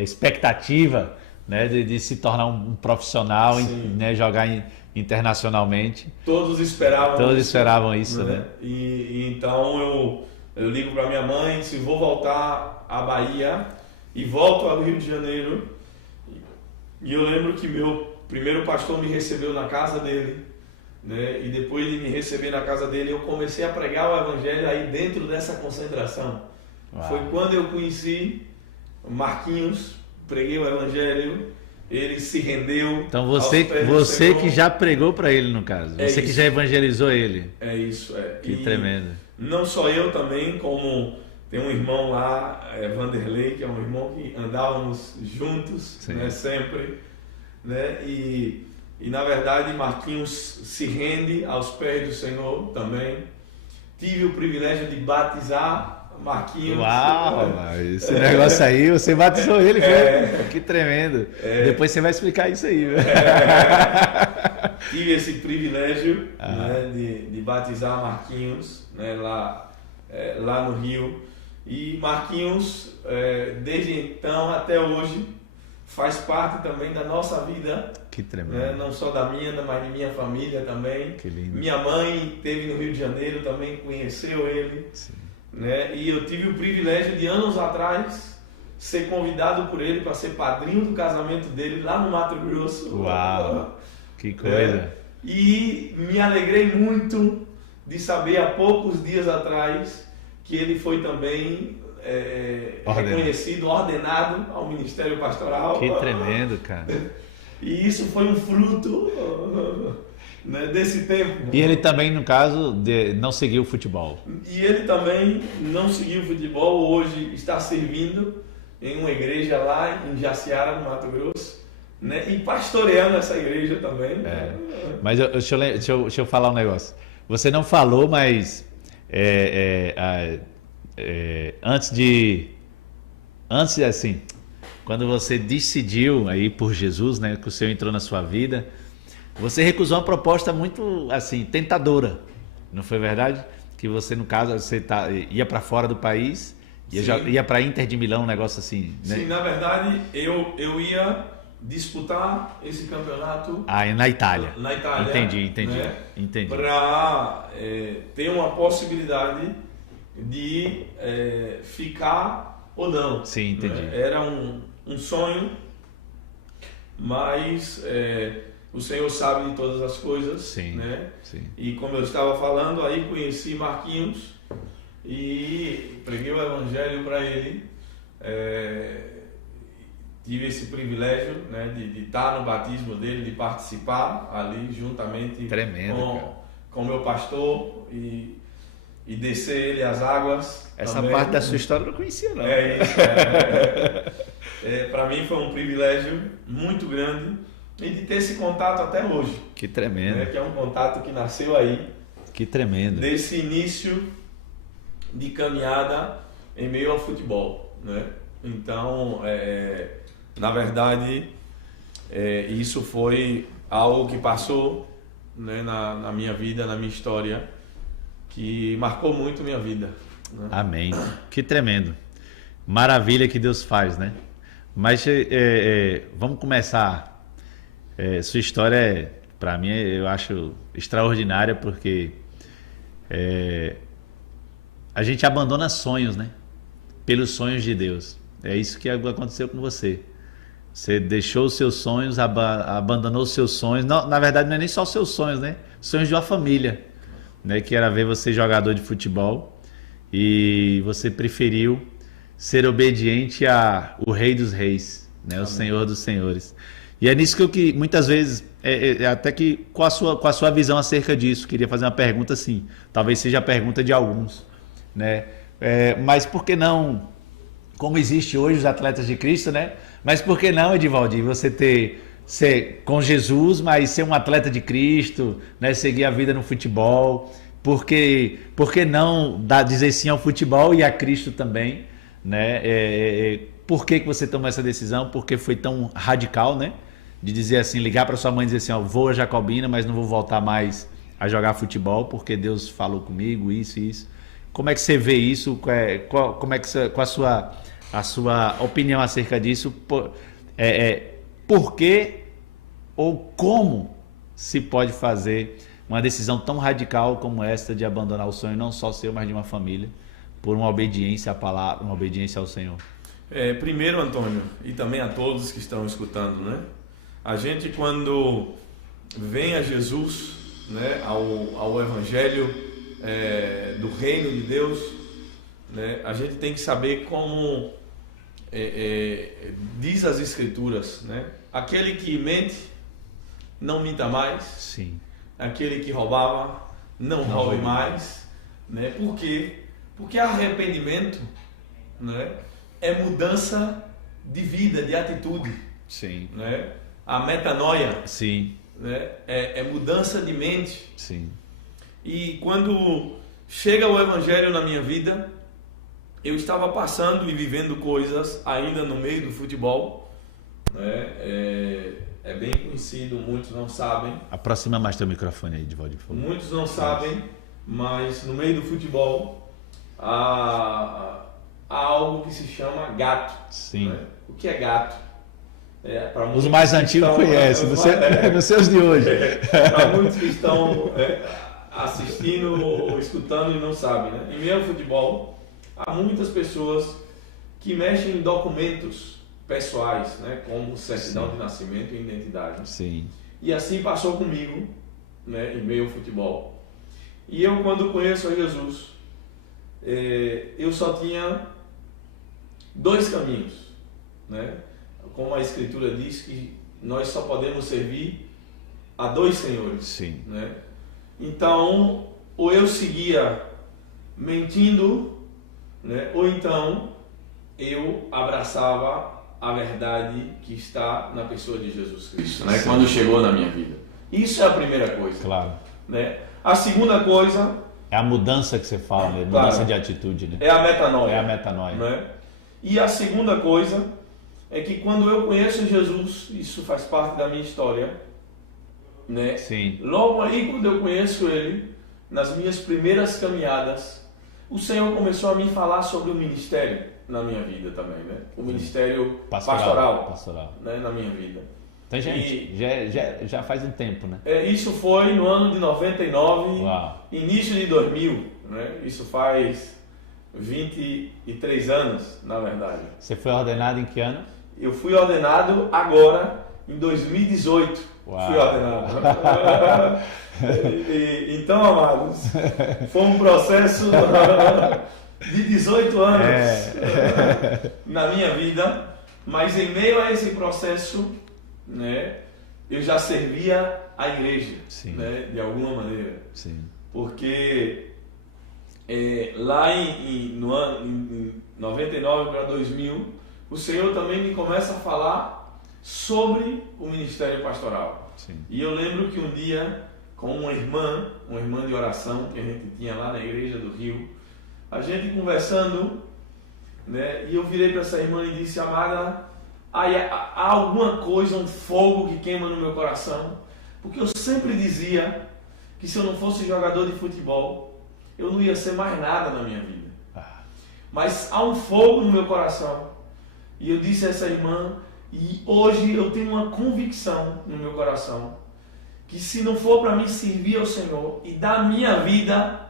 expectativa, né? De se tornar um profissional, né? Jogar internacionalmente. Todos esperavam isso, né? E então eu ligo para minha mãe, se vou voltar à Bahia e volto ao Rio de Janeiro. E eu lembro que meu primeiro pastor me recebeu na casa dele, né? E depois de me receber na casa dele, eu comecei a pregar o evangelho aí dentro dessa concentração. Uau. Foi quando eu conheci Marquinhos, preguei o evangelho, ele se rendeu. Então você que já pregou para ele, no caso. Você que já evangelizou ele. É isso, Que tremendo. Não só eu também, como tem um irmão lá, Vanderlei, que é um irmão que andávamos juntos, né, sempre, né? E na verdade Marquinhos se rende aos pés do Senhor também. Tive o privilégio de batizar Marquinhos. Uau, esse negócio aí, você batizou ele, foi? Que tremendo. Depois você vai explicar isso aí. Tive esse privilégio, né, de batizar Marquinhos, né, lá no Rio. E Marquinhos, desde então até hoje, faz parte também da nossa vida. Que tremendo. Né, não só da minha, mas de minha família também. Que lindo. Minha mãe esteve no Rio de Janeiro também, conheceu ele. Sim. Né, e eu tive o privilégio de anos atrás ser convidado por ele para ser padrinho do casamento dele lá no Mato Grosso. Uau! Que coisa! E me alegrei muito de saber há poucos dias atrás que ele foi também reconhecido, ordenado ao Ministério Pastoral. Que tremendo, cara! E isso foi um fruto, né, desse tempo. E ele também, no caso, não seguiu o futebol. E ele também não seguiu o futebol, hoje está servindo em uma igreja lá em Jaciara, no Mato Grosso, né, e pastoreando essa igreja também. Mas deixa eu falar um negócio. Você não falou, mas antes assim, quando você decidiu aí por Jesus, né, que o Senhor entrou na sua vida, você recusou uma proposta muito assim tentadora, não foi verdade? Que você, no caso, ia para fora do país, ia para Inter de Milão, um negócio assim, né? Sim, na verdade eu ia disputar esse campeonato na Itália. Na Itália. Entendi. Né? Entendi. Para ter uma possibilidade de ficar ou não. Sim, entendi. Né? Era um sonho, mas o Senhor sabe de todas as coisas. Sim, né? sim. E como eu estava falando, aí conheci Marquinhos e preguei o evangelho para ele. Tive esse privilégio, né, de estar no batismo dele, de participar ali juntamente com o meu pastor e descer ele as águas. Essa também. parte da sua história eu não conhecia, não. Para mim foi um privilégio muito grande e de ter esse contato até hoje. Que tremendo. Né, que é um contato que nasceu aí. Que tremendo. Desse início de caminhada em meio ao futebol, né? Então, na verdade, isso foi algo que passou, né, na minha vida, na minha história, que marcou muito minha vida. Né? Amém. Que tremendo. Maravilha que Deus faz, né? Mas vamos começar. Sua história, para mim, eu acho extraordinária, porque a gente abandona sonhos, né? Pelos sonhos de Deus. É isso que aconteceu com você. Você deixou os seus sonhos, abandonou os seus sonhos. Não, na verdade, não é nem só os seus sonhos, né? Sonhos de uma família, né? Que era ver você jogador de futebol. E você preferiu ser obediente ao Rei dos Reis, né? O Senhor dos Senhores. E é nisso que muitas vezes, até que com a sua visão acerca disso, queria fazer uma pergunta assim. Talvez seja a pergunta de alguns, né? Mas por que não, como existe hoje os atletas de Cristo, né? Mas por que não, Edivaldir, você ser com Jesus, mas ser um atleta de Cristo, né? Seguir a vida no futebol? Por que não dizer sim ao futebol e a Cristo também? Né? Por que você tomou essa decisão? Porque foi tão radical, né? De dizer assim, ligar para sua mãe e dizer assim, ó, vou a Jacobina, mas não vou voltar mais a jogar futebol, porque Deus falou comigo, isso e isso. Como é que você vê isso? Qual a sua opinião acerca disso? Por que ou como se pode fazer uma decisão tão radical como esta de abandonar o sonho, não só seu, mas de uma família, por uma obediência à palavra, uma obediência ao Senhor? Primeiro, Antônio, e também a todos que estão escutando, né? A gente, quando vem a Jesus, né, ao Evangelho do Reino de Deus, né, a gente tem que saber como diz as Escrituras, né? Aquele que mente, não minta mais. Sim. Aquele que roubava, não roube mais. Né? Por quê? Porque arrependimento, né, é mudança de vida, de atitude. Sim. Né? A metanoia, sim, né, é mudança de mente. Sim. E quando chega o Evangelho na minha vida, eu estava passando e vivendo coisas ainda no meio do futebol. Né? É bem conhecido, muitos não sabem. Aproxima mais teu microfone aí, Edivaldir, por favor. Muitos não sabem, mas no meio do futebol há algo que se chama gato. Sim. Né? O que é gato? Os mais antigos conhecem, não sei os de hoje. Para muitos que estão assistindo ou escutando e não sabem. Né? Em meio ao futebol, há muitas pessoas que mexem em documentos pessoais, né? Como certidão Sim. de nascimento e identidade. Sim. E assim passou comigo, né? Em meio ao futebol. E eu, quando conheço a Jesus, eu só tinha dois caminhos, né? Como a Escritura diz que nós só podemos servir a dois senhores. Sim. Né? Então, ou eu seguia mentindo, né? Ou então eu abraçava a verdade que está na pessoa de Jesus Cristo, né? Quando chegou na minha vida. Isso é a primeira coisa. Claro. Né? A segunda coisa é a mudança que você fala, né? Mudança, claro, de atitude, né? É a metanoia. É a metanoia. Né? E a segunda coisa é que quando eu conheço Jesus, isso faz parte da minha história, né? Sim. Logo aí, quando eu conheço Ele, nas minhas primeiras caminhadas, o Senhor começou a me falar sobre o ministério na minha vida também, né? O ministério pastoral. Né? Na minha vida. Então, gente, já faz um tempo, né? Isso foi no ano de 99, Uau. Início de 2000, né? Isso faz 23 anos, na verdade. Você foi ordenado em que ano? Eu fui ordenado agora, em 2018. Uau. Fui ordenado. Então, amados, foi um processo de 18 anos na minha vida, mas em meio a esse processo, né, eu já servia a igreja, né, de alguma maneira. Sim. Porque lá no ano em 99 para 2000, o Senhor também me começa a falar sobre o ministério pastoral. Sim. E eu lembro que um dia, com uma irmã de oração que a gente tinha lá na igreja do Rio, a gente conversando, né, e eu virei para essa irmã e disse: amada, há alguma coisa, um fogo que queima no meu coração, porque eu sempre dizia que se eu não fosse jogador de futebol, eu não ia ser mais nada na minha vida. Mas há um fogo no meu coração. E eu disse a essa irmã, e hoje eu tenho uma convicção no meu coração, que se não for para mim servir ao Senhor e dar minha vida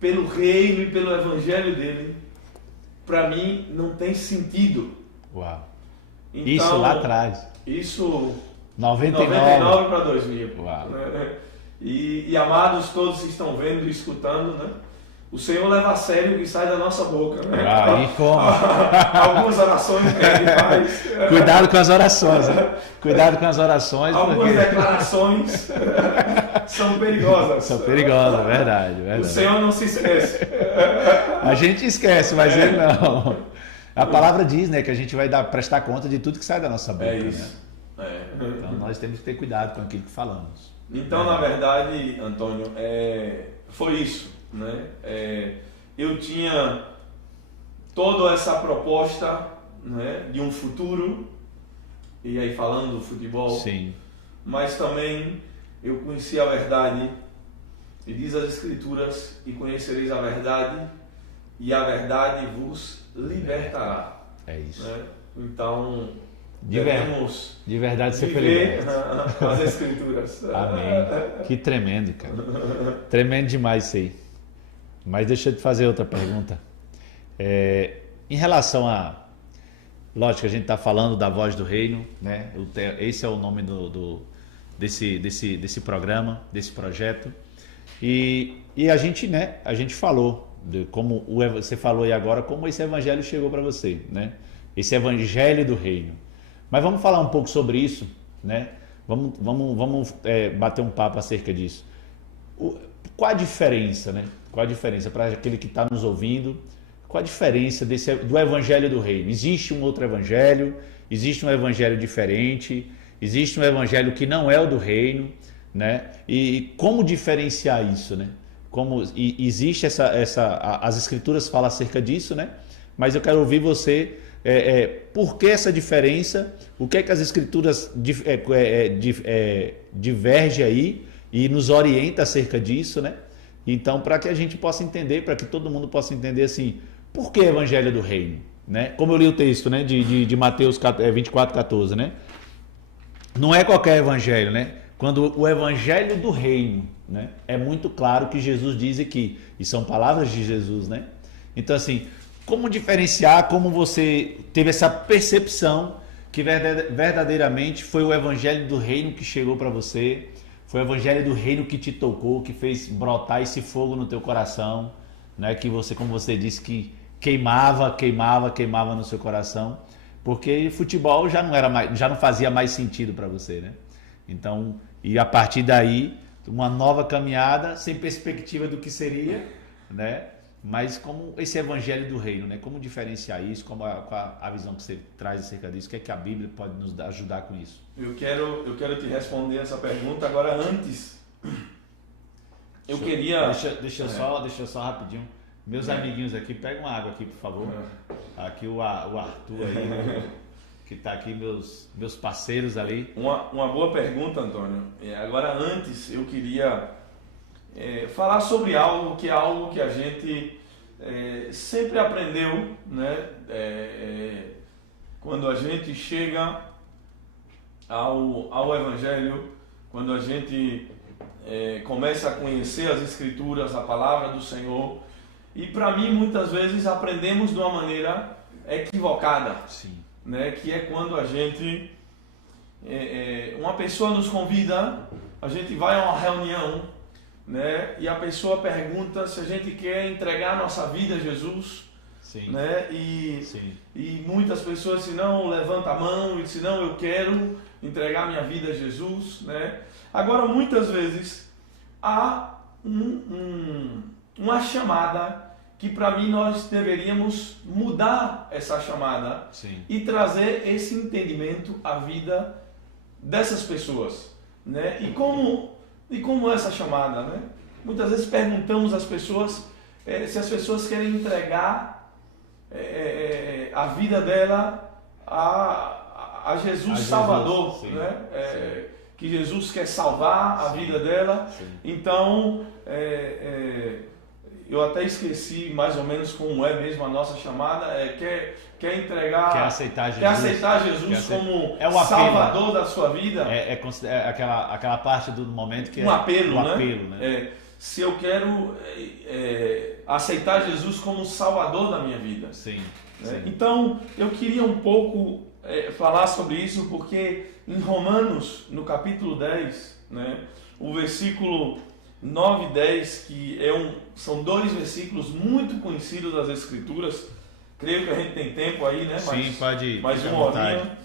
pelo reino e pelo evangelho dele, para mim não tem sentido. Uau. Então, isso lá atrás. Isso 99 para 2000. Uau. E amados, todos que estão vendo e escutando, né? O Senhor leva a sério o que sai da nossa boca, né? E como? Algumas orações que a gente faz. Cuidado com as orações, né? Cuidado com as orações. Algumas declarações são perigosas. São perigosas, verdade. O Senhor não se esquece. A gente esquece, mas ele não. A palavra diz, né, que a gente vai prestar conta de tudo que sai da nossa boca. É isso. Né? Então nós temos que ter cuidado com aquilo que falamos. Então, na verdade, Antônio, foi isso, né? Eu tinha toda essa proposta, né, de um futuro, e aí falando do futebol, sim, mas também eu conheci a verdade, e diz as Escrituras, e conhecereis a verdade, e a verdade vos libertará. É isso. Né? Então, de verdade ser viver feliz. as Escrituras. Amém. Que tremendo, cara. Tremendo demais isso aí. Mas deixa eu te fazer outra pergunta. Em relação a... Lógico que a gente está falando da Voz do Reino, né? Esse é o nome desse programa, desse projeto. E a gente, né? A gente falou de como você falou aí agora, como esse evangelho chegou para você, né? Esse evangelho do reino. Mas vamos falar um pouco sobre isso, né? Vamos bater um papo acerca disso. Qual a diferença, né? Qual a diferença para aquele que está nos ouvindo? Qual a diferença do evangelho do reino? Existe um outro evangelho? Existe um evangelho diferente? Existe um evangelho que não é o do reino, né? E como diferenciar isso, né? Existe as escrituras falam acerca disso, né? Mas eu quero ouvir você, por que essa diferença? O que é que as escrituras divergem aí e nos orienta acerca disso, né? Então, para que a gente possa entender, para que todo mundo possa entender assim, por que evangelho do reino, né? Como eu li o texto, né, de Mateus 24:14, né? Não é qualquer evangelho, né? Quando o evangelho do reino, né, é muito claro que Jesus diz aqui, e são palavras de Jesus, né? Então, assim, como diferenciar, como você teve essa percepção que verdadeiramente foi o evangelho do reino que chegou para você, foi o evangelho do reino que te tocou, que fez brotar esse fogo no teu coração, né? Que você, como você disse, que queimava no seu coração, porque futebol já não fazia mais sentido para você, né? Então, e a partir daí, uma nova caminhada, sem perspectiva do que seria, né? Mas como esse evangelho do reino, né? Como diferenciar isso, qual a visão que você traz acerca disso, o que é que a Bíblia pode nos ajudar com isso? Eu quero te responder essa pergunta, agora antes, eu queria... Deixa eu só rapidinho, meus amiguinhos aqui, pega uma água aqui, por favor. Aqui o Arthur aí, né? Que está aqui, meus parceiros ali. Uma boa pergunta, Antônio. Agora, antes, eu queria falar sobre algo que a gente sempre aprendeu, né? Quando a gente chega ao Evangelho, quando a gente começa a conhecer as Escrituras, a Palavra do Senhor, e para mim, muitas vezes, aprendemos de uma maneira equivocada. Sim. Né, que é quando a gente, uma pessoa nos convida, a gente vai a uma reunião, né, e a pessoa pergunta se a gente quer entregar a nossa vida a Jesus. Sim. Né, Sim. E muitas pessoas, se não, levanta a mão e diz, não, eu quero entregar minha vida a Jesus. Né. Agora, muitas vezes, há uma chamada que para mim nós deveríamos mudar essa chamada. Sim. E trazer esse entendimento à vida dessas pessoas, né? E como essa chamada, né? Muitas vezes perguntamos às pessoas se as pessoas querem entregar a vida dela a Jesus Salvador, sim, né? Sim. Que Jesus quer salvar a vida dela. Sim. Então, eu até esqueci mais ou menos como é mesmo a nossa chamada, quer entregar, quer aceitar Jesus, como é o apelo, Salvador da sua vida. É aquela parte do momento que um apelo, o apelo, né? Se eu quero aceitar Jesus como Salvador da minha vida. Sim, né? sim. Então, eu queria um pouco falar sobre isso, porque em Romanos, no capítulo 10, né, o versículo 9 e 10, que são dois versículos muito conhecidos das Escrituras. Creio que a gente tem tempo aí, né? Sim, pode. Mais uma horinha.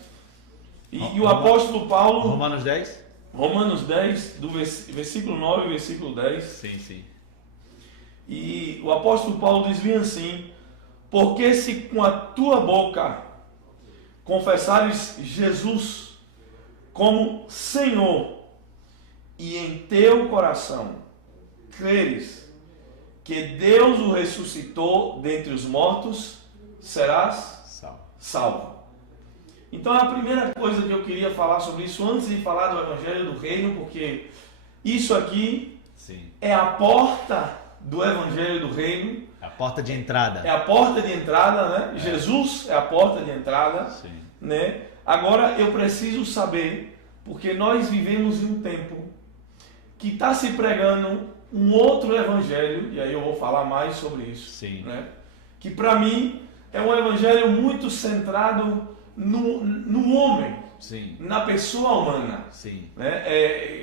E o apóstolo Paulo... Romanos 10? Romanos 10, do versículo 9 e versículo 10. Sim, sim. E o apóstolo Paulo diz bem assim: Porque se com a tua boca confessares Jesus como Senhor e em teu coração creres que Deus o ressuscitou dentre os mortos, serás salvo. Então a primeira coisa que eu queria falar sobre isso, antes de falar do Evangelho do Reino, porque isso aqui é a porta do Evangelho do Reino. A porta de entrada. É a porta de entrada, né? Jesus é a porta de entrada. Sim. Né? Agora eu preciso saber, porque nós vivemos em um tempo que está se pregando um outro evangelho, e aí eu vou falar mais sobre isso. Sim. Né? Que para mim é um evangelho muito centrado no homem, Sim. na pessoa humana. Sim. Né?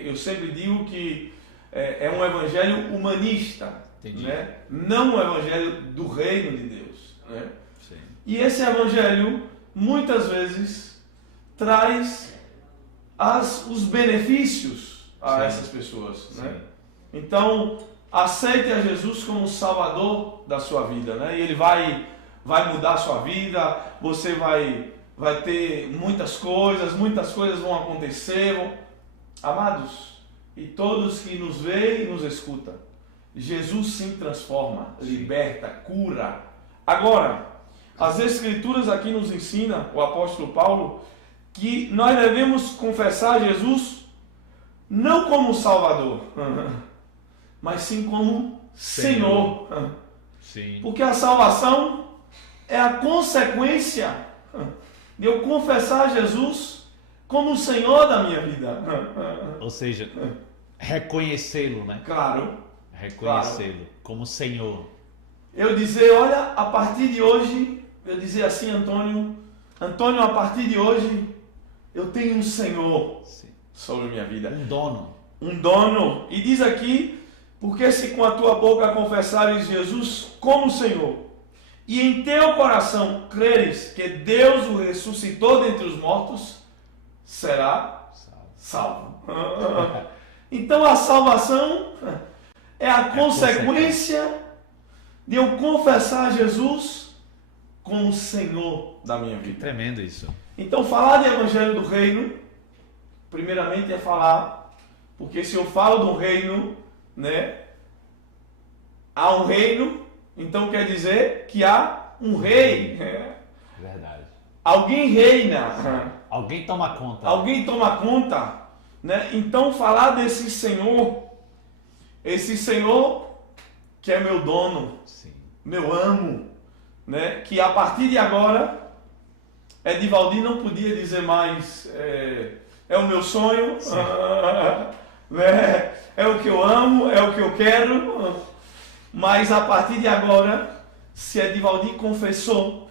Eu sempre digo que é um evangelho humanista, né? Não um evangelho do reino de Deus. Né? Sim. E esse evangelho muitas vezes traz os benefícios a essas pessoas. Né? Então, aceite a Jesus como Salvador da sua vida. Né? E Ele vai mudar a sua vida, você vai ter muitas coisas vão acontecer. Amados, e todos que nos veem e nos escutam, Jesus sim transforma, liberta, cura. Agora, as Escrituras aqui nos ensinam, o apóstolo Paulo, que nós devemos confessar Jesus não como Salvador, mas sim como Senhor. Sim. Porque a salvação é a consequência de eu confessar Jesus como o Senhor da minha vida. Ou seja, reconhecê-lo, né? Claro. Reconhecê-lo como Senhor. Eu dizer, olha, a partir de hoje, eu dizer assim, Antônio, a partir de hoje, eu tenho um Senhor sobre a minha vida. Um dono. E diz aqui, porque se com a tua boca confessares Jesus como Senhor, e em teu coração creres que Deus o ressuscitou dentre os mortos, será salvo. Então a salvação é a consequência de eu confessar Jesus como Senhor da minha vida. Que tremendo isso. Então falar de Evangelho do Reino, primeiramente é falar, porque se eu falo do reino, né, há um reino, então quer dizer que há um rei. Verdade. Alguém reina. Alguém toma conta. Alguém toma conta. Né? Então falar desse Senhor, esse Senhor que é meu dono, meu amo, né? Que a partir de agora, Edivaldir não podia dizer mais, é o meu sonho, né? É o que eu amo, é o que eu quero, mas a partir de agora, se Edivaldir confessou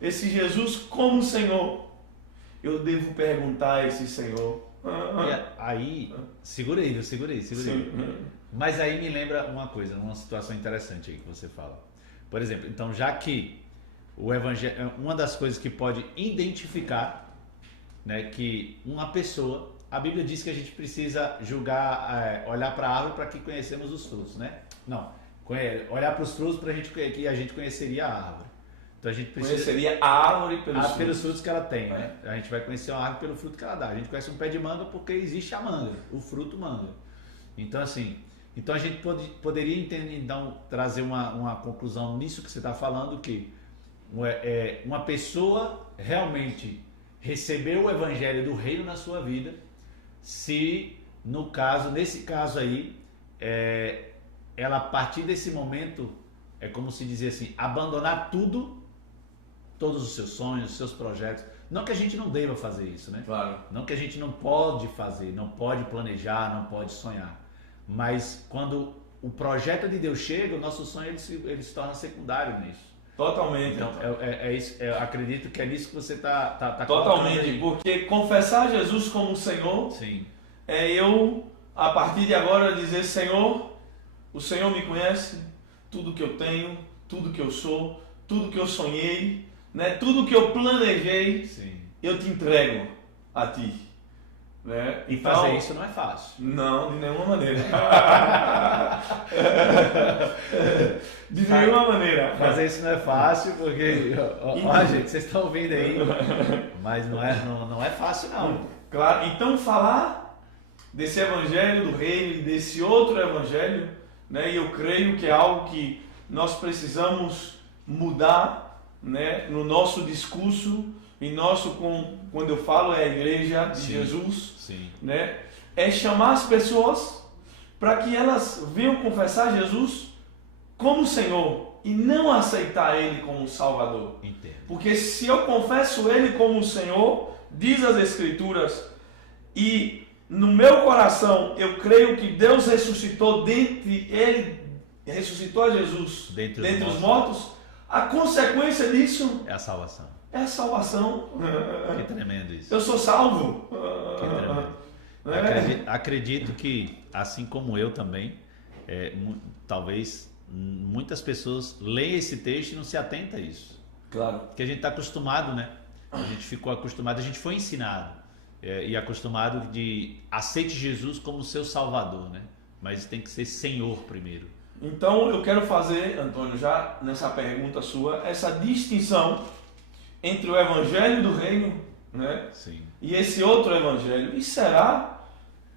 esse Jesus como Senhor, eu devo perguntar a esse Senhor. E aí, segura aí. Mas aí me lembra uma coisa, uma situação interessante aí que você fala. Por exemplo, então já que o evangelho, uma das coisas que pode identificar, né, que uma pessoa, a Bíblia diz que a gente precisa julgar, olhar para a árvore para que conhecemos os frutos, né? Não, olhar para os frutos para que a gente conheceria a árvore. Então a gente precisa conheceria a árvore pelos frutos que ela tem, né? A gente vai conhecer uma árvore pelo fruto que ela dá. A gente conhece um pé de manga porque existe a manga, o fruto manga. Então assim, então a gente poderia entender, então, trazer uma conclusão nisso que você está falando, que uma pessoa realmente recebeu o evangelho do reino na sua vida, se nesse caso aí, ela a partir desse momento, é como se dizer assim, abandonar todos os seus sonhos, os seus projetos. Não que a gente não deva fazer isso, né? Claro. Não que a gente não pode fazer, não pode planejar, não pode sonhar. Mas quando o projeto de Deus chega, o nosso sonho ele se torna secundário nisso. Totalmente. Então, isso, eu acredito que é nisso que você está totalmente, porque confessar Jesus como Senhor, sim, é eu, a partir de agora, dizer, Senhor, o Senhor me conhece, tudo que eu tenho, tudo que eu sou, tudo que eu sonhei, né? Tudo que eu planejei, sim, eu te entrego a ti. Né? E Então, fazer isso não é fácil. não, de nenhuma maneira. De nenhuma maneira. Fazer isso não é fácil, porque, ó, gente, vocês estão ouvindo aí, mas não é fácil não. Claro, então falar desse evangelho do reino e desse outro evangelho, né, e eu creio que é algo que nós precisamos mudar, né, no nosso discurso, e quando eu falo é a igreja de Sim. Jesus, Sim. né, é chamar as pessoas para que elas venham confessar Jesus como Senhor e não aceitar Ele como Salvador. Entendo. Porque se eu confesso Ele como Senhor, diz as Escrituras, e no meu coração eu creio que Deus ressuscitou Ele ressuscitou a Jesus dentre os mortos, a consequência disso É a salvação. é a salvação. Que tremendo isso. Eu sou salvo. Que tremendo. Acredito que, assim como eu também, talvez muitas pessoas leem esse texto e não se atentam a isso. Claro. Porque a gente está acostumado, né? A gente ficou acostumado, a gente foi ensinado e acostumado de aceite Jesus como seu Salvador, né? Mas tem que ser Senhor primeiro. Então eu quero fazer, Antônio, já nessa pergunta sua, essa distinção entre o Evangelho do Reino, né, Sim. e esse outro Evangelho. E será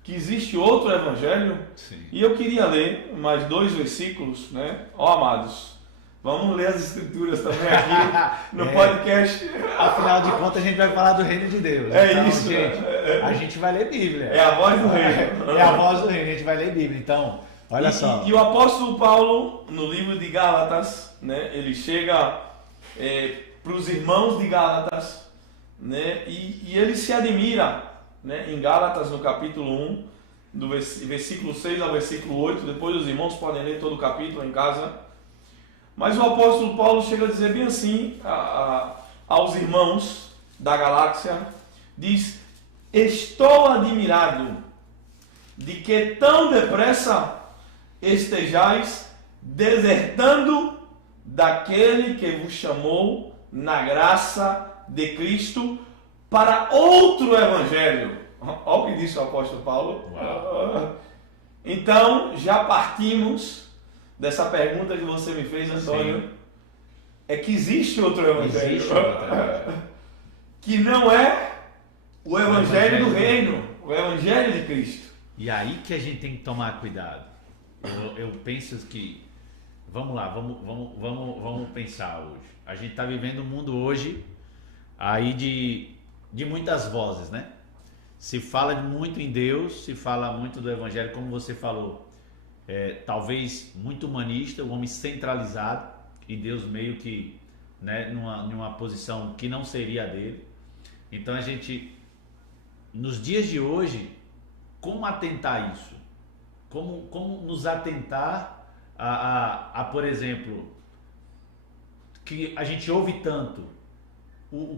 que existe outro Evangelho? Sim. E eu queria ler mais 2 versículos, né? Ó, amados, vamos ler as Escrituras também aqui no podcast. Afinal de contas, a gente vai falar do reino de Deus. É Então, isso. gente. A gente vai ler Bíblia. É a voz do reino. É a voz do reino, a gente vai ler Bíblia. Então, olha só. E o apóstolo Paulo, no livro de Gálatas, né, ele chega para os irmãos de Gálatas, né, e ele se admira, né, em Gálatas, no capítulo 1, do versículo 6 ao versículo 8. Depois os irmãos podem ler todo o capítulo em casa. Mas o apóstolo Paulo chega a dizer bem assim aos irmãos da galáxia, diz: estou admirado de que tão depressa estejais desertando daquele que vos chamou na graça de Cristo para outro evangelho. Olha o que disse o apóstolo Paulo. Então, já partimos dessa pergunta que você me fez, Antônio. Sim. É que existe outro evangelho. Existe outro evangelho. Que não é o evangelho do reino, o evangelho de Cristo. E aí que a gente tem que tomar cuidado. Eu penso que, vamos lá, vamos pensar hoje. A gente está vivendo um mundo hoje aí de muitas vozes, né? Se fala muito em Deus, se fala muito do Evangelho, como você falou, talvez muito humanista, o homem centralizado e Deus meio que, né, numa posição que não seria a dele. Então a gente, nos dias de hoje, como atentar isso? Como nos atentar por exemplo, que a gente ouve tanto,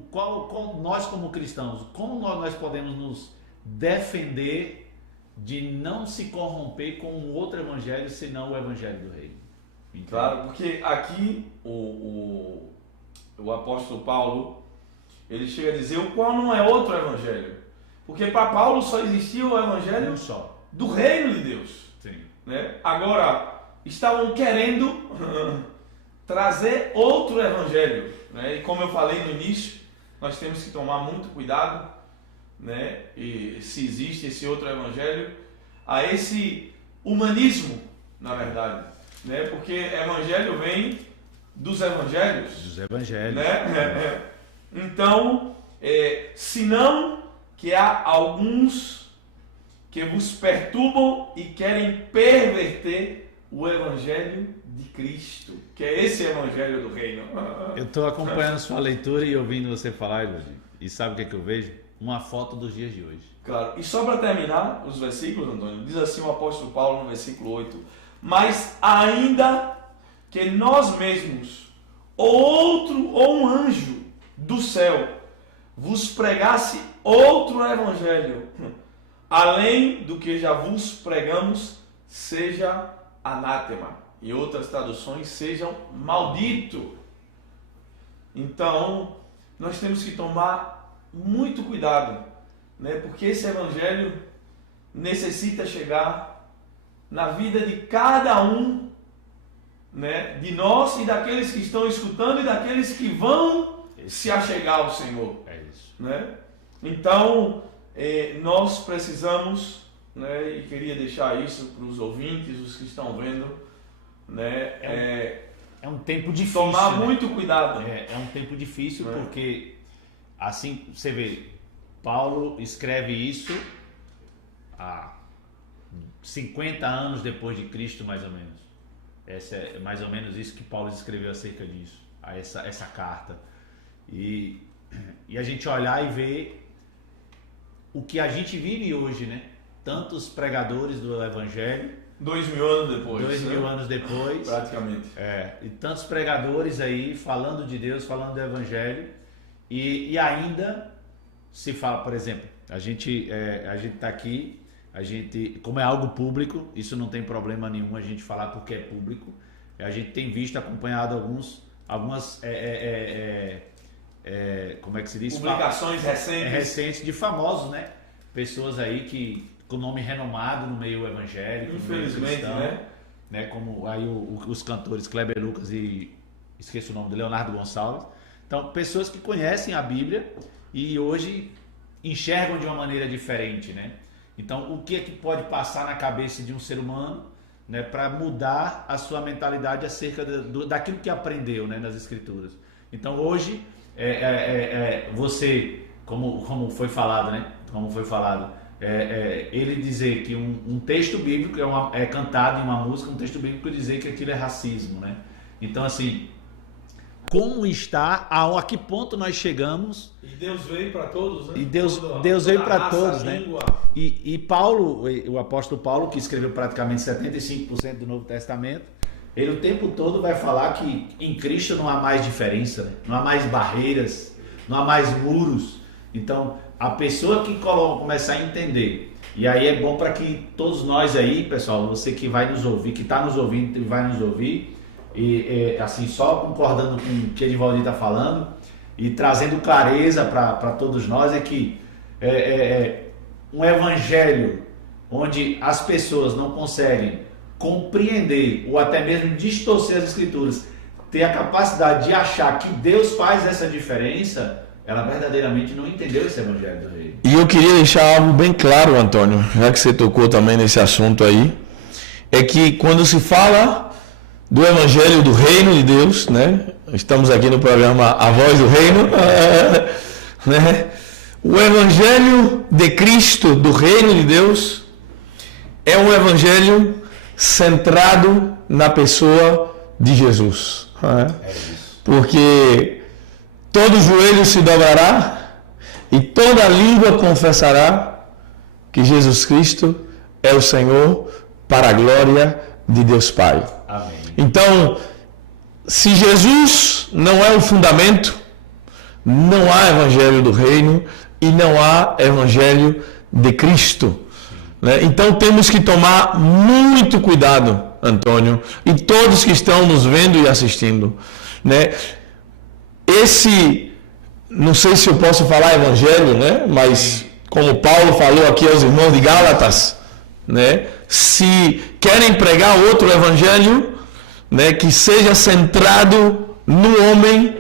qual nós como cristãos, como nós podemos nos defender de não se corromper com um outro evangelho senão o evangelho do reino? Entende? Claro, porque aqui o apóstolo Paulo, ele chega a dizer o qual não é outro evangelho, porque para Paulo só existia o evangelho só do reino de Deus. Sim. Né? Agora, estavam querendo trazer outro evangelho, né? E como eu falei no início, nós temos que tomar muito cuidado, né? E se existe esse outro evangelho, a esse humanismo, na verdade, né? Porque evangelho vem dos evangelhos. Dos evangelhos. Né? Então, se não que há alguns que vos perturbam e querem perverter o evangelho de Cristo, que é esse evangelho do reino. Eu estou acompanhando sua leitura e ouvindo você falar, Elodie. E sabe o que eu vejo? Uma foto dos dias de hoje. Claro. E só para terminar os versículos, Antônio, diz assim o apóstolo Paulo no versículo 8: mas ainda que nós mesmos, ou um anjo do céu, vos pregasse outro evangelho, além do que já vos pregamos, seja anátema. Em outras traduções, sejam maldito. Então, nós temos que tomar muito cuidado, né? Porque esse evangelho necessita chegar na vida de cada um, né? De nós e daqueles que estão escutando e daqueles que vão se achegar ao Senhor. É isso. Né? Então, nós precisamos, né? E queria deixar isso para os ouvintes, os que estão vendo, né? É um tempo difícil. Tomar né? muito cuidado. É um tempo difícil, Né? porque assim você vê, Paulo escreve isso há 50 anos depois de Cristo, mais ou menos. Essa é mais ou menos isso que Paulo escreveu acerca disso, essa carta. E a gente olhar e ver o que a gente vive hoje, né? Tantos pregadores do Evangelho, 2000 anos depois. 2000 anos depois, praticamente. e tantos pregadores aí falando de Deus, falando do Evangelho, e ainda se fala, por exemplo, a gente está aqui, como é algo público, isso não tem problema nenhum a gente falar porque é público. A gente tem visto, acompanhado algumas como é que se diz? Publicações recentes de famosos, né? Pessoas aí com nome renomado no meio evangélico, infelizmente, no meio cristão, né? Como aí os cantores Kleber Lucas e esqueço o nome do Leonardo Gonçalves. Então, pessoas que conhecem a Bíblia e hoje enxergam de uma maneira diferente, né? Então, o que é que pode passar na cabeça de um ser humano, né, para mudar a sua mentalidade acerca daquilo que aprendeu, né, nas Escrituras? Então, hoje, você, como foi falado, né? Como foi falado, ele dizer que um texto bíblico é cantado em uma música, um texto bíblico dizer que aquilo é racismo, né? Então, assim, como está, a que ponto nós chegamos? E Deus veio para todos, né? E Deus veio para todos, né? E Paulo, o apóstolo Paulo, que escreveu praticamente 75% do Novo Testamento, ele o tempo todo vai falar que em Cristo não há mais diferença, né? Não há mais barreiras, não há mais muros. Então, a pessoa que começar a entender, e aí é bom para que todos nós aí, pessoal, você que vai nos ouvir, que está nos ouvindo e vai nos ouvir, e assim, só concordando com o que Edivaldir está falando e trazendo clareza para todos nós, é que um evangelho onde as pessoas não conseguem compreender ou até mesmo distorcer as escrituras, ter a capacidade de achar que Deus faz essa diferença, ela verdadeiramente não entendeu esse evangelho do rei. E eu queria deixar algo bem claro, Antônio, já que você tocou também nesse assunto aí, é que quando se fala do Evangelho do Reino de Deus, né? Estamos aqui no programa A Voz do Reino, né? O Evangelho de Cristo, do Reino de Deus, é um Evangelho centrado na pessoa de Jesus. Né? Porque todo joelho se dobrará e toda língua confessará que Jesus Cristo é o Senhor, para a glória de Deus Pai. Amém. Então, se Jesus não é o fundamento, não há evangelho do reino e não há evangelho de Cristo. Né? Então temos que tomar muito cuidado, Antônio, e todos que estão nos vendo e assistindo. Né? Não sei se eu posso falar evangelho, né? Mas como Paulo falou aqui aos irmãos de Gálatas, né? Se querem pregar outro evangelho, né, que seja centrado no homem,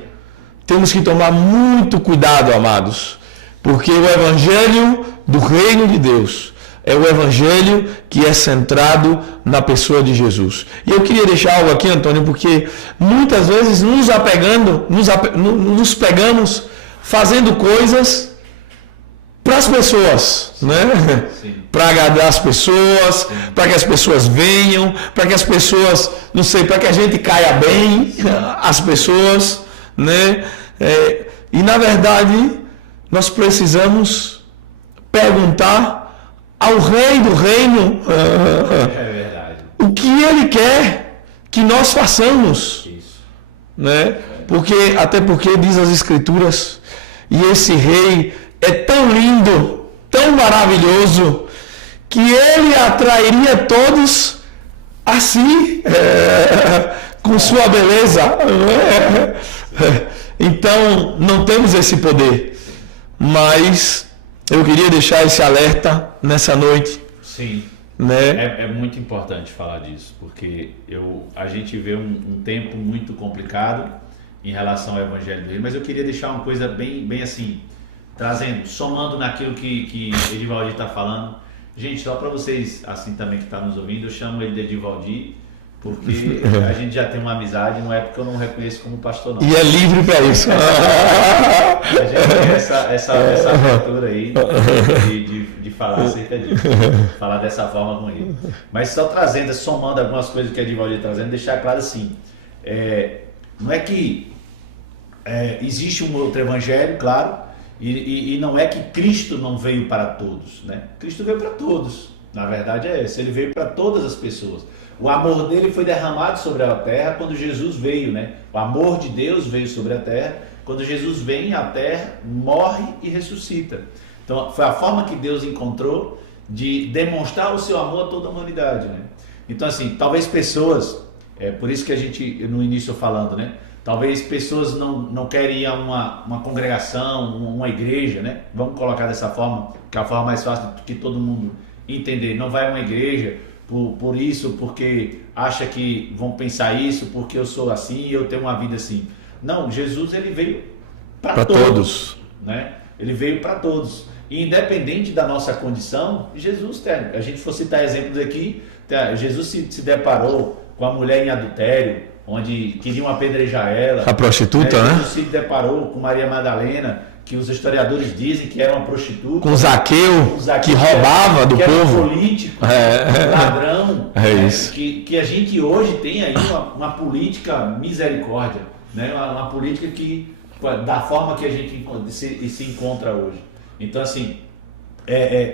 temos que tomar muito cuidado, amados, porque o evangelho do reino de Deus é o evangelho que é centrado na pessoa de Jesus. E eu queria deixar algo aqui, Antônio, porque muitas vezes nos pegamos fazendo coisas para as pessoas, né? Para agradar as pessoas, para que as pessoas venham, para que as pessoas, não sei, para que a gente caia bem, as pessoas, né? E na verdade, nós precisamos perguntar ao Rei do Reino o que Ele quer que nós façamos, né? Até porque diz as Escrituras, e esse Rei é tão lindo, tão maravilhoso, que ele atrairia todos a si, com sua beleza. Então, não temos esse poder, mas Eu queria deixar esse alerta nessa noite. Sim. Né? É muito importante falar disso, porque a gente vê um tempo muito complicado em relação ao Evangelho do Reino, mas eu queria deixar uma coisa bem assim, somando naquilo que Edivaldir está falando. Gente, só para vocês, assim também que está nos ouvindo, eu chamo ele de Edivaldir, porque a gente já tem uma amizade, não é porque eu não reconheço como pastor, não. E é livre para isso. A gente tem essa abertura aí de falar acerca disso, falar dessa forma com ele. Mas só somando algumas coisas que a Edivaldir trazendo, deixar claro assim, não é que existe um outro evangelho, claro, e não é que Cristo não veio para todos, né? Cristo veio para todos, na verdade é essa, ele veio para todas as pessoas. O amor dele foi derramado sobre a terra quando Jesus veio, né? O amor de Deus veio sobre a terra. Quando Jesus vem à terra, morre e ressuscita. Então, foi a forma que Deus encontrou de demonstrar o seu amor a toda a humanidade, né? Então, assim, talvez pessoas, por isso que a gente, no início falando, né? Talvez pessoas não querem ir a uma congregação, uma igreja, né? Vamos colocar dessa forma, que é a forma mais fácil que todo mundo entender. Não vai a uma igreja por isso, porque acha que vão pensar isso, porque eu sou assim e eu tenho uma vida assim. Não, Jesus ele veio para todos, né? Ele veio para todos. E independente da nossa condição, Jesus tem. A gente for citar exemplos aqui, Jesus se deparou com a mulher em adultério, onde queriam apedrejar ela. A prostituta, né? Jesus se deparou com Maria Madalena, que os historiadores dizem que era uma prostituta. Com Zaqueu, que roubava do que povo. Era um político, ladrão. Isso. Que a gente hoje tem aí uma política misericórdia, né? Uma política que, da forma que a gente se encontra hoje. Então, assim,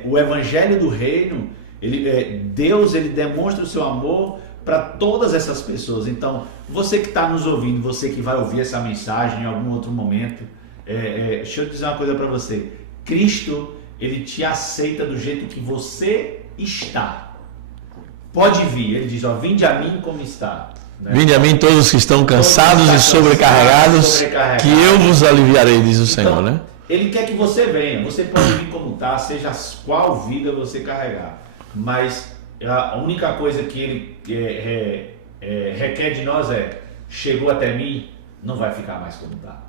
o Evangelho do Reino, Deus ele demonstra o seu amor para todas essas pessoas. Então, você que está nos ouvindo, você que vai ouvir essa mensagem em algum outro momento, deixa eu dizer uma coisa para você. Cristo, ele te aceita do jeito que você está. Pode vir, ele diz, vinde a mim como está. Né? Vinde a mim todos que estão cansados e sobrecarregados, que eu vos aliviarei, diz o Senhor, né? Ele quer que você venha, você pode vir como está, seja qual vida você carregar, mas a única coisa que ele requer de nós chegou até mim, não vai ficar mais como está.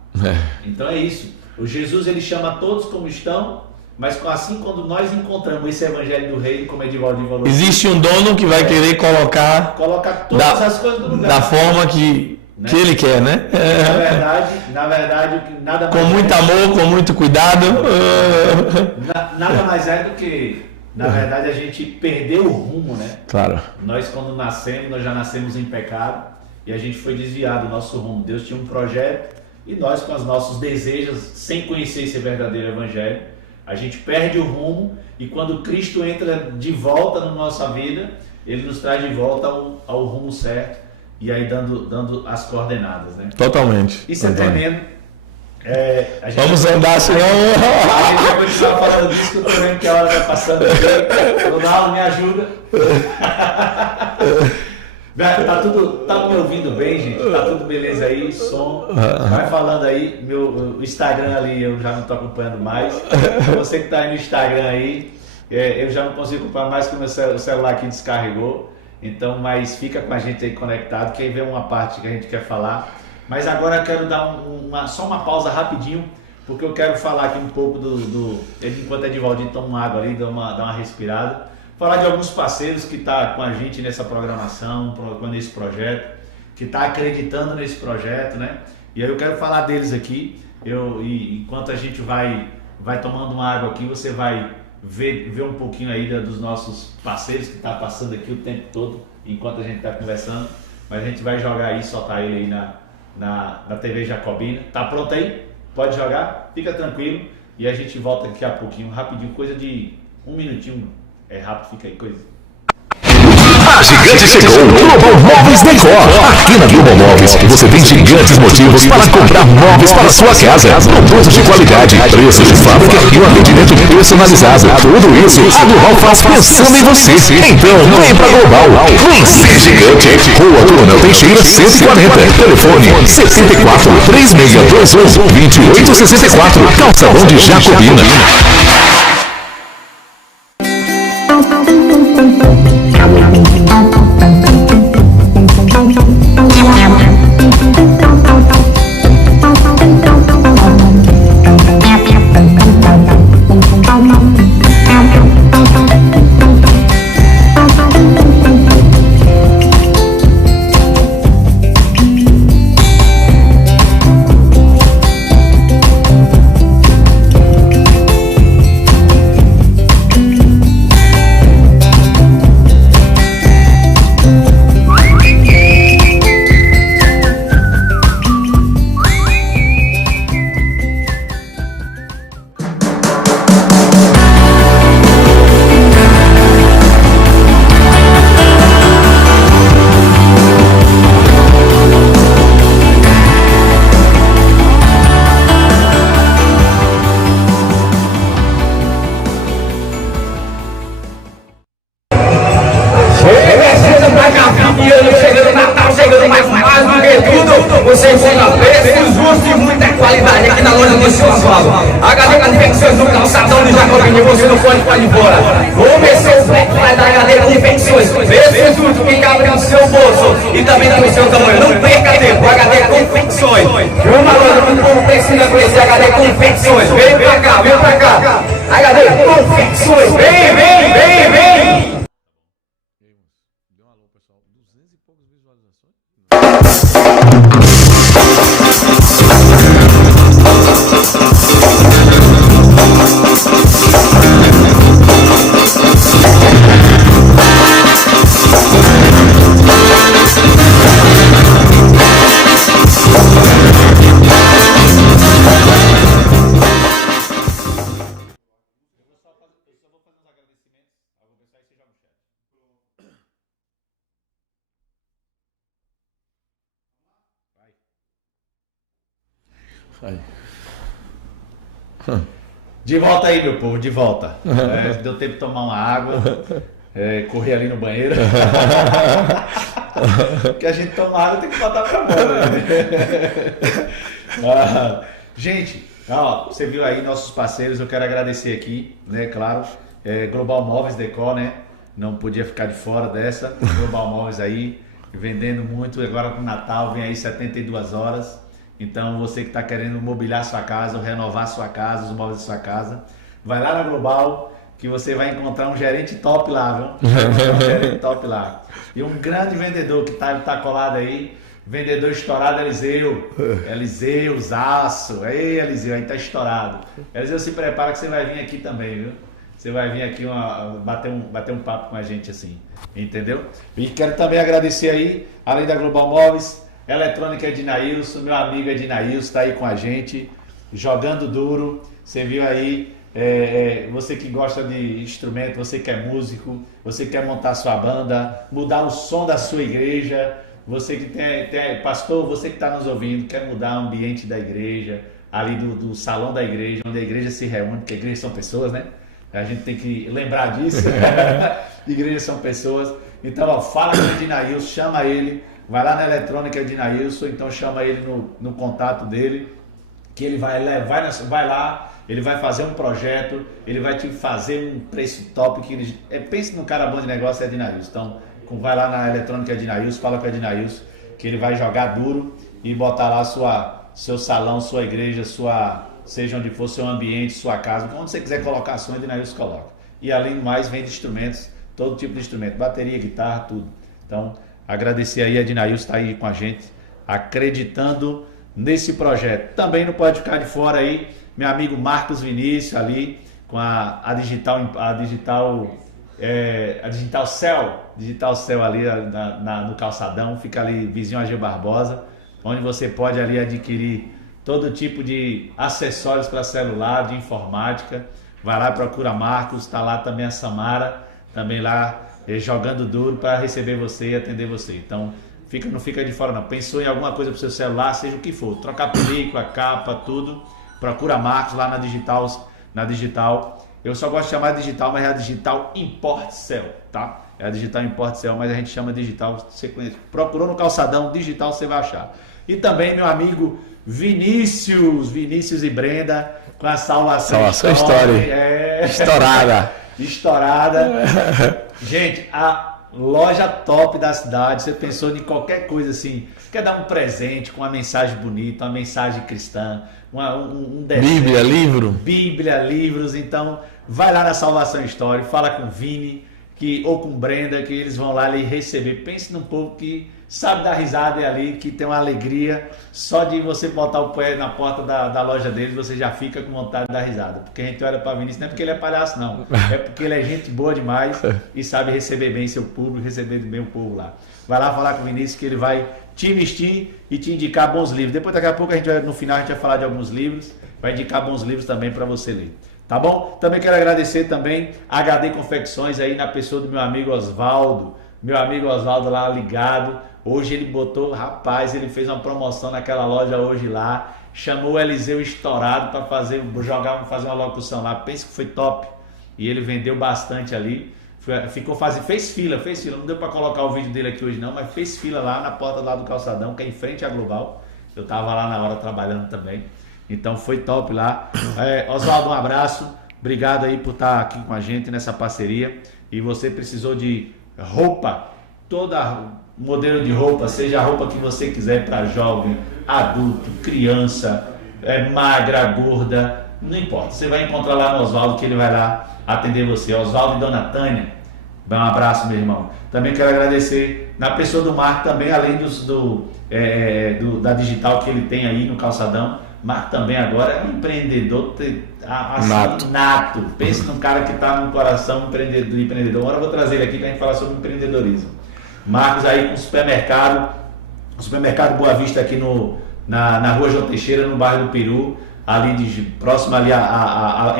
Então é isso, o Jesus ele chama todos como estão, mas assim quando nós encontramos esse Evangelho do Reino, como Edivaldir falou, existe um dono que vai querer colocar todas as coisas no lugar, da forma que ele quer, né? Na verdade, nada mais com muito amor, com muito cuidado. Nada mais é do que, na verdade, a gente perdeu o rumo, né? Claro. Nós quando nascemos, nós já nascemos em pecado e a gente foi desviado do nosso rumo. Deus tinha um projeto e nós com os nossos desejos, sem conhecer esse verdadeiro Evangelho, a gente perde o rumo e quando Cristo entra de volta na nossa vida, Ele nos traz de volta ao rumo certo. E aí dando as coordenadas, né? Totalmente. Isso é tremendo. Vamos andar, senão... A gente vai continuar falando disso, que eu tô vendo que a hora vai passando aqui. Ronaldo, me ajuda. Tá me ouvindo bem, gente? Tá tudo beleza aí? Som. Vai falando aí. Meu Instagram ali eu já não tô acompanhando mais. Você que tá aí no Instagram aí, eu já não consigo acompanhar mais, porque o celular aqui descarregou. Então, mas fica com a gente aí conectado, que aí vem uma parte que a gente quer falar. Mas agora eu quero dar só uma pausa rapidinho, porque eu quero falar aqui um pouco enquanto Edivaldir toma água ali, dá uma respirada. Falar de alguns parceiros que estão com a gente nessa programação, nesse projeto, que está acreditando nesse projeto, né? E aí eu quero falar deles aqui. Enquanto a gente vai tomando uma água aqui, você vai ver um pouquinho aí dos nossos parceiros que tá passando aqui o tempo todo enquanto a gente está conversando, mas a gente vai jogar aí, soltar ele aí na TV Jacobina. Tá pronto aí? Pode jogar? Fica tranquilo e a gente volta daqui a pouquinho, rapidinho, coisa de 1 minutinho, rápido, fica aí, coisa. A Gigante chegou, Global Móveis Decor. Aqui na Global Móveis você tem gigantes motivos para comprar móveis para sua casa. Produtos de qualidade, preços de fábrica e um atendimento personalizado. Tudo isso a Global faz pensando em você. Então vem pra Global. Vem ser gigante. Rua Coronel Teixeira 140. Telefone 74 3621 2864. Calçadão de Jacobina. Chegando Natal, chegando mais do que tudo. Você encontra preço justo e muita qualidade aqui na loja do seu Oswaldo. HD Confecções no calçadão de Jacobini, você não pode ir embora. Começou o Black Friday da HD Confecções. Preço justo que cabe no seu bolso e também no seu tamanho. Não perca tempo, HD Confecções. Uma loja que o povo precisa conhecer, HD Confecções. Vem pra cá, vem pra cá. HD Confecções, vem, vem, vem, vem. Deu um alô, pessoal. 200 e poucas visualizações. De volta aí, meu povo, de volta. Deu tempo de tomar uma água, correr ali no banheiro. Porque a gente toma água tem que botar pra fora. Gente, ó, você viu aí nossos parceiros, eu quero agradecer aqui, né, claro, Global Móveis Decor, né? Não podia ficar de fora dessa. Global Móveis aí, vendendo muito, agora com o Natal, vem aí 72 horas. Então você que está querendo mobiliar sua casa, ou renovar sua casa, os móveis da sua casa, vai lá na Global que você vai encontrar um gerente top lá, viu? Um gerente top lá. E um grande vendedor que tá colado aí, vendedor estourado, Eliseu, Zaço. Ei, Eliseu, aí tá estourado. Eliseu, se prepara que você vai vir aqui também, viu? Você vai vir aqui bater um papo com a gente assim, entendeu? E quero também agradecer aí, além da Global Móveis, Eletrônica Ednailson, meu amigo Ednailson está aí com a gente, jogando duro. Você viu aí, você que gosta de instrumento, você que é músico, você que quer montar sua banda, mudar o som da sua igreja, você que tem pastor, você que está nos ouvindo, quer mudar o ambiente da igreja, ali do salão da igreja, onde a igreja se reúne, porque a igreja são pessoas, né? A gente tem que lembrar disso. Igrejas são pessoas. Então, ó, fala com o Ednailson, chama ele. Vai lá na Eletrônica Ednailson, então chama ele no contato dele, que ele vai lá, ele vai fazer um projeto, ele vai te fazer um preço top, pense no cara bom de negócio, é Ednailson. Então, vai lá na Eletrônica Ednailson, fala com o Ednailson, que ele vai jogar duro e botar lá seu salão, sua igreja, seja onde for, seu ambiente, sua casa, onde você quiser colocar som, Ednailson coloca. E além do mais, vende instrumentos, todo tipo de instrumento, bateria, guitarra, tudo. Então, agradecer aí a Ednailson está aí com a gente, acreditando nesse projeto. Também não pode ficar de fora aí, meu amigo Marcos Vinícius ali, com a Digital Cell ali no calçadão, fica ali vizinho a G Barbosa, onde você pode ali adquirir todo tipo de acessórios para celular, de informática. Vai lá, procura Marcos, está lá também a Samara, também lá, jogando duro para receber você e atender você. Então, não fica de fora não. Pensou em alguma coisa para o seu celular, seja o que for, trocar película, capa, tudo, procura Marcos lá na Digital. Eu só gosto de chamar de Digital, mas é a Digital Import Cell, tá? É a Digital Import Cell, mas a gente chama Digital, você conhece. Procurou no calçadão, Digital, você vai achar. E também meu amigo Vinícius e Brenda, com a Salvação História. Estourada. estourada. Gente, a loja top da cidade. Você pensou em qualquer coisa assim, quer dar um presente com uma mensagem bonita, uma mensagem cristã, um desenho, Bíblia, livros. Então, vai lá na Salvação Story, fala com o Vini ou com Brenda, que eles vão lá lhe receber. Pense num povo que sabe dar risada ali, que tem uma alegria. Só de você botar o pé na porta da loja deles, você já fica com vontade de dar risada. Porque a gente olha para Vinícius, não é porque ele é palhaço, não. É porque ele é gente boa demais e sabe receber bem seu público, receber bem o povo lá. Vai lá falar com o Vinícius que ele vai te investir e te indicar bons livros. Depois, daqui a pouco, no final, a gente vai falar de alguns livros. Vai indicar bons livros também para você ler. Tá bom? Também quero agradecer também a HD Confecções aí na pessoa do meu amigo Oswaldo. Meu amigo Oswaldo lá ligado. Hoje ele botou, rapaz, ele fez uma promoção naquela loja hoje lá. Chamou o Eliseu Estourado para fazer uma locução lá. Pensa que foi top. E ele vendeu bastante ali. Fez fila. Não deu para colocar o vídeo dele aqui hoje não, mas fez fila lá na porta lá do Calçadão, que é em frente à Global. Eu tava lá na hora trabalhando também. Então foi top lá. Oswaldo, um abraço. Obrigado aí por estar aqui com a gente nessa parceria. E você precisou de roupa, toda modelo de roupa, seja a roupa que você quiser para jovem, adulto, criança, magra, gorda, não importa. Você vai encontrar lá no Oswaldo que ele vai lá atender você. Oswaldo e Dona Tânia, um abraço, meu irmão. Também quero agradecer na pessoa do Marco também, além da digital que ele tem aí no Calçadão. Marco também agora é um empreendedor assim, nato. Pense num cara que está no coração empreendedor. Agora eu vou trazer ele aqui para a gente falar sobre empreendedorismo. Marcos aí com o supermercado Boa Vista aqui na rua João Teixeira, no bairro do Peru, próximo ali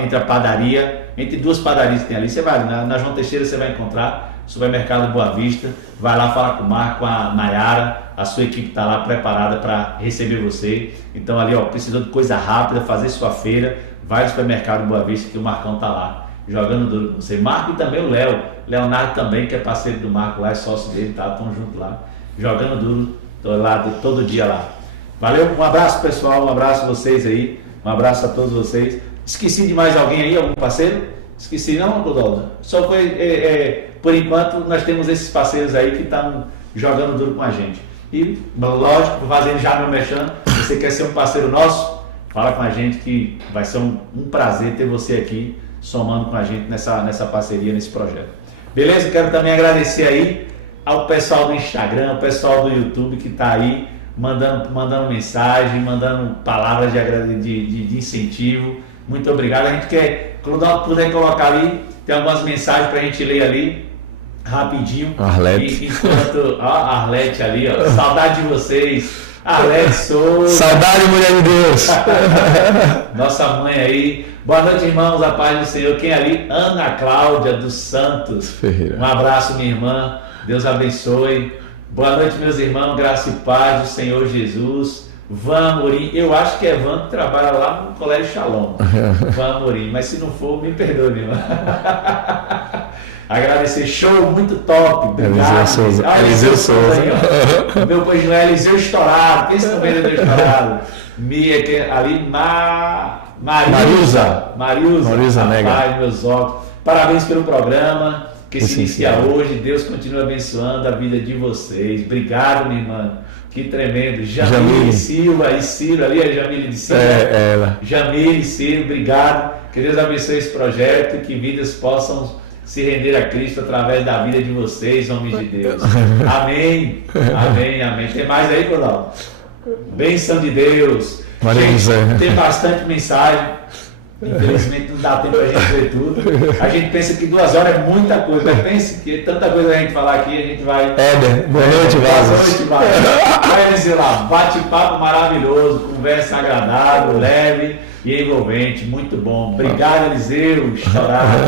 entre a padaria, entre duas padarias que tem ali. Você vai na João Teixeira, você vai encontrar supermercado Boa Vista. Vai lá falar com o Marco, com a Nayara, a sua equipe está lá preparada para receber você. Então ali, precisou de coisa rápida, fazer sua feira, vai no supermercado Boa Vista que o Marcão tá lá jogando duro com você. Marco e também o Leonardo também, que é parceiro do Marco lá, é sócio dele, tá? Estão junto lá, jogando duro, tô lá todo dia lá. Valeu, um abraço pessoal, um abraço a vocês aí, um abraço a todos vocês. Esqueci de mais alguém aí, algum parceiro? Esqueci não, Rodolfo? Só foi, por enquanto, nós temos esses parceiros aí que estão jogando duro com a gente. E, lógico, fazendo já meu mexendo, você quer ser um parceiro nosso? Fala com a gente que vai ser um prazer ter você aqui somando com a gente nessa parceria, nesse projeto. Beleza? Quero também agradecer aí ao pessoal do Instagram, ao pessoal do YouTube que está aí mandando mensagem, mandando palavras de incentivo. Muito obrigado. A gente quer, quando puder colocar ali, tem algumas mensagens para a gente ler ali rapidinho. Arlete. Enquanto a Arlete ali, saudade de vocês. Arlete Souza. Saudade, mulher de Deus. Nossa mãe aí. Boa noite, irmãos, a paz do Senhor. Quem é ali? Ana Cláudia dos Santos Ferreira. Um abraço, minha irmã. Deus abençoe. Boa noite, meus irmãos. Graça e paz do Senhor Jesus. Van Amorim. Eu acho que é Van que trabalha lá no Colégio Shalom. Van Amorim. Mas se não for, me perdoe, minha irmã. Agradecer, show, muito top. Obrigado. Eliseu Souza. Aí, meu coisa é Eliseu Estourado. Quem é vendedor estourado? Mia, ali, Mariusa Nega. Meus óculos. Parabéns pelo programa que se inicia hoje. Deus continua abençoando a vida de vocês. Obrigado, minha irmã. Que tremendo. Jamile Silva e Ciro, ali é Jamile de Silva. Ela. Jamile e Ciro, obrigado. Que Deus abençoe esse projeto e que vidas possam se render a Cristo através da vida de vocês, homens de Deus. Amém. Amém, amém. Tem mais aí, Codal? Benção de Deus. Gente, tem bastante mensagem. Infelizmente não dá tempo pra gente ver tudo. A gente pensa que 2 horas é muita coisa, mas pense que tanta coisa a gente falar aqui, a gente vai. Boa noite, Vazas. Boa noite, Vazas. Vai dizer lá, bate-papo maravilhoso, conversa agradável, leve e envolvente, muito bom. Obrigado, Eliseu, Estourado.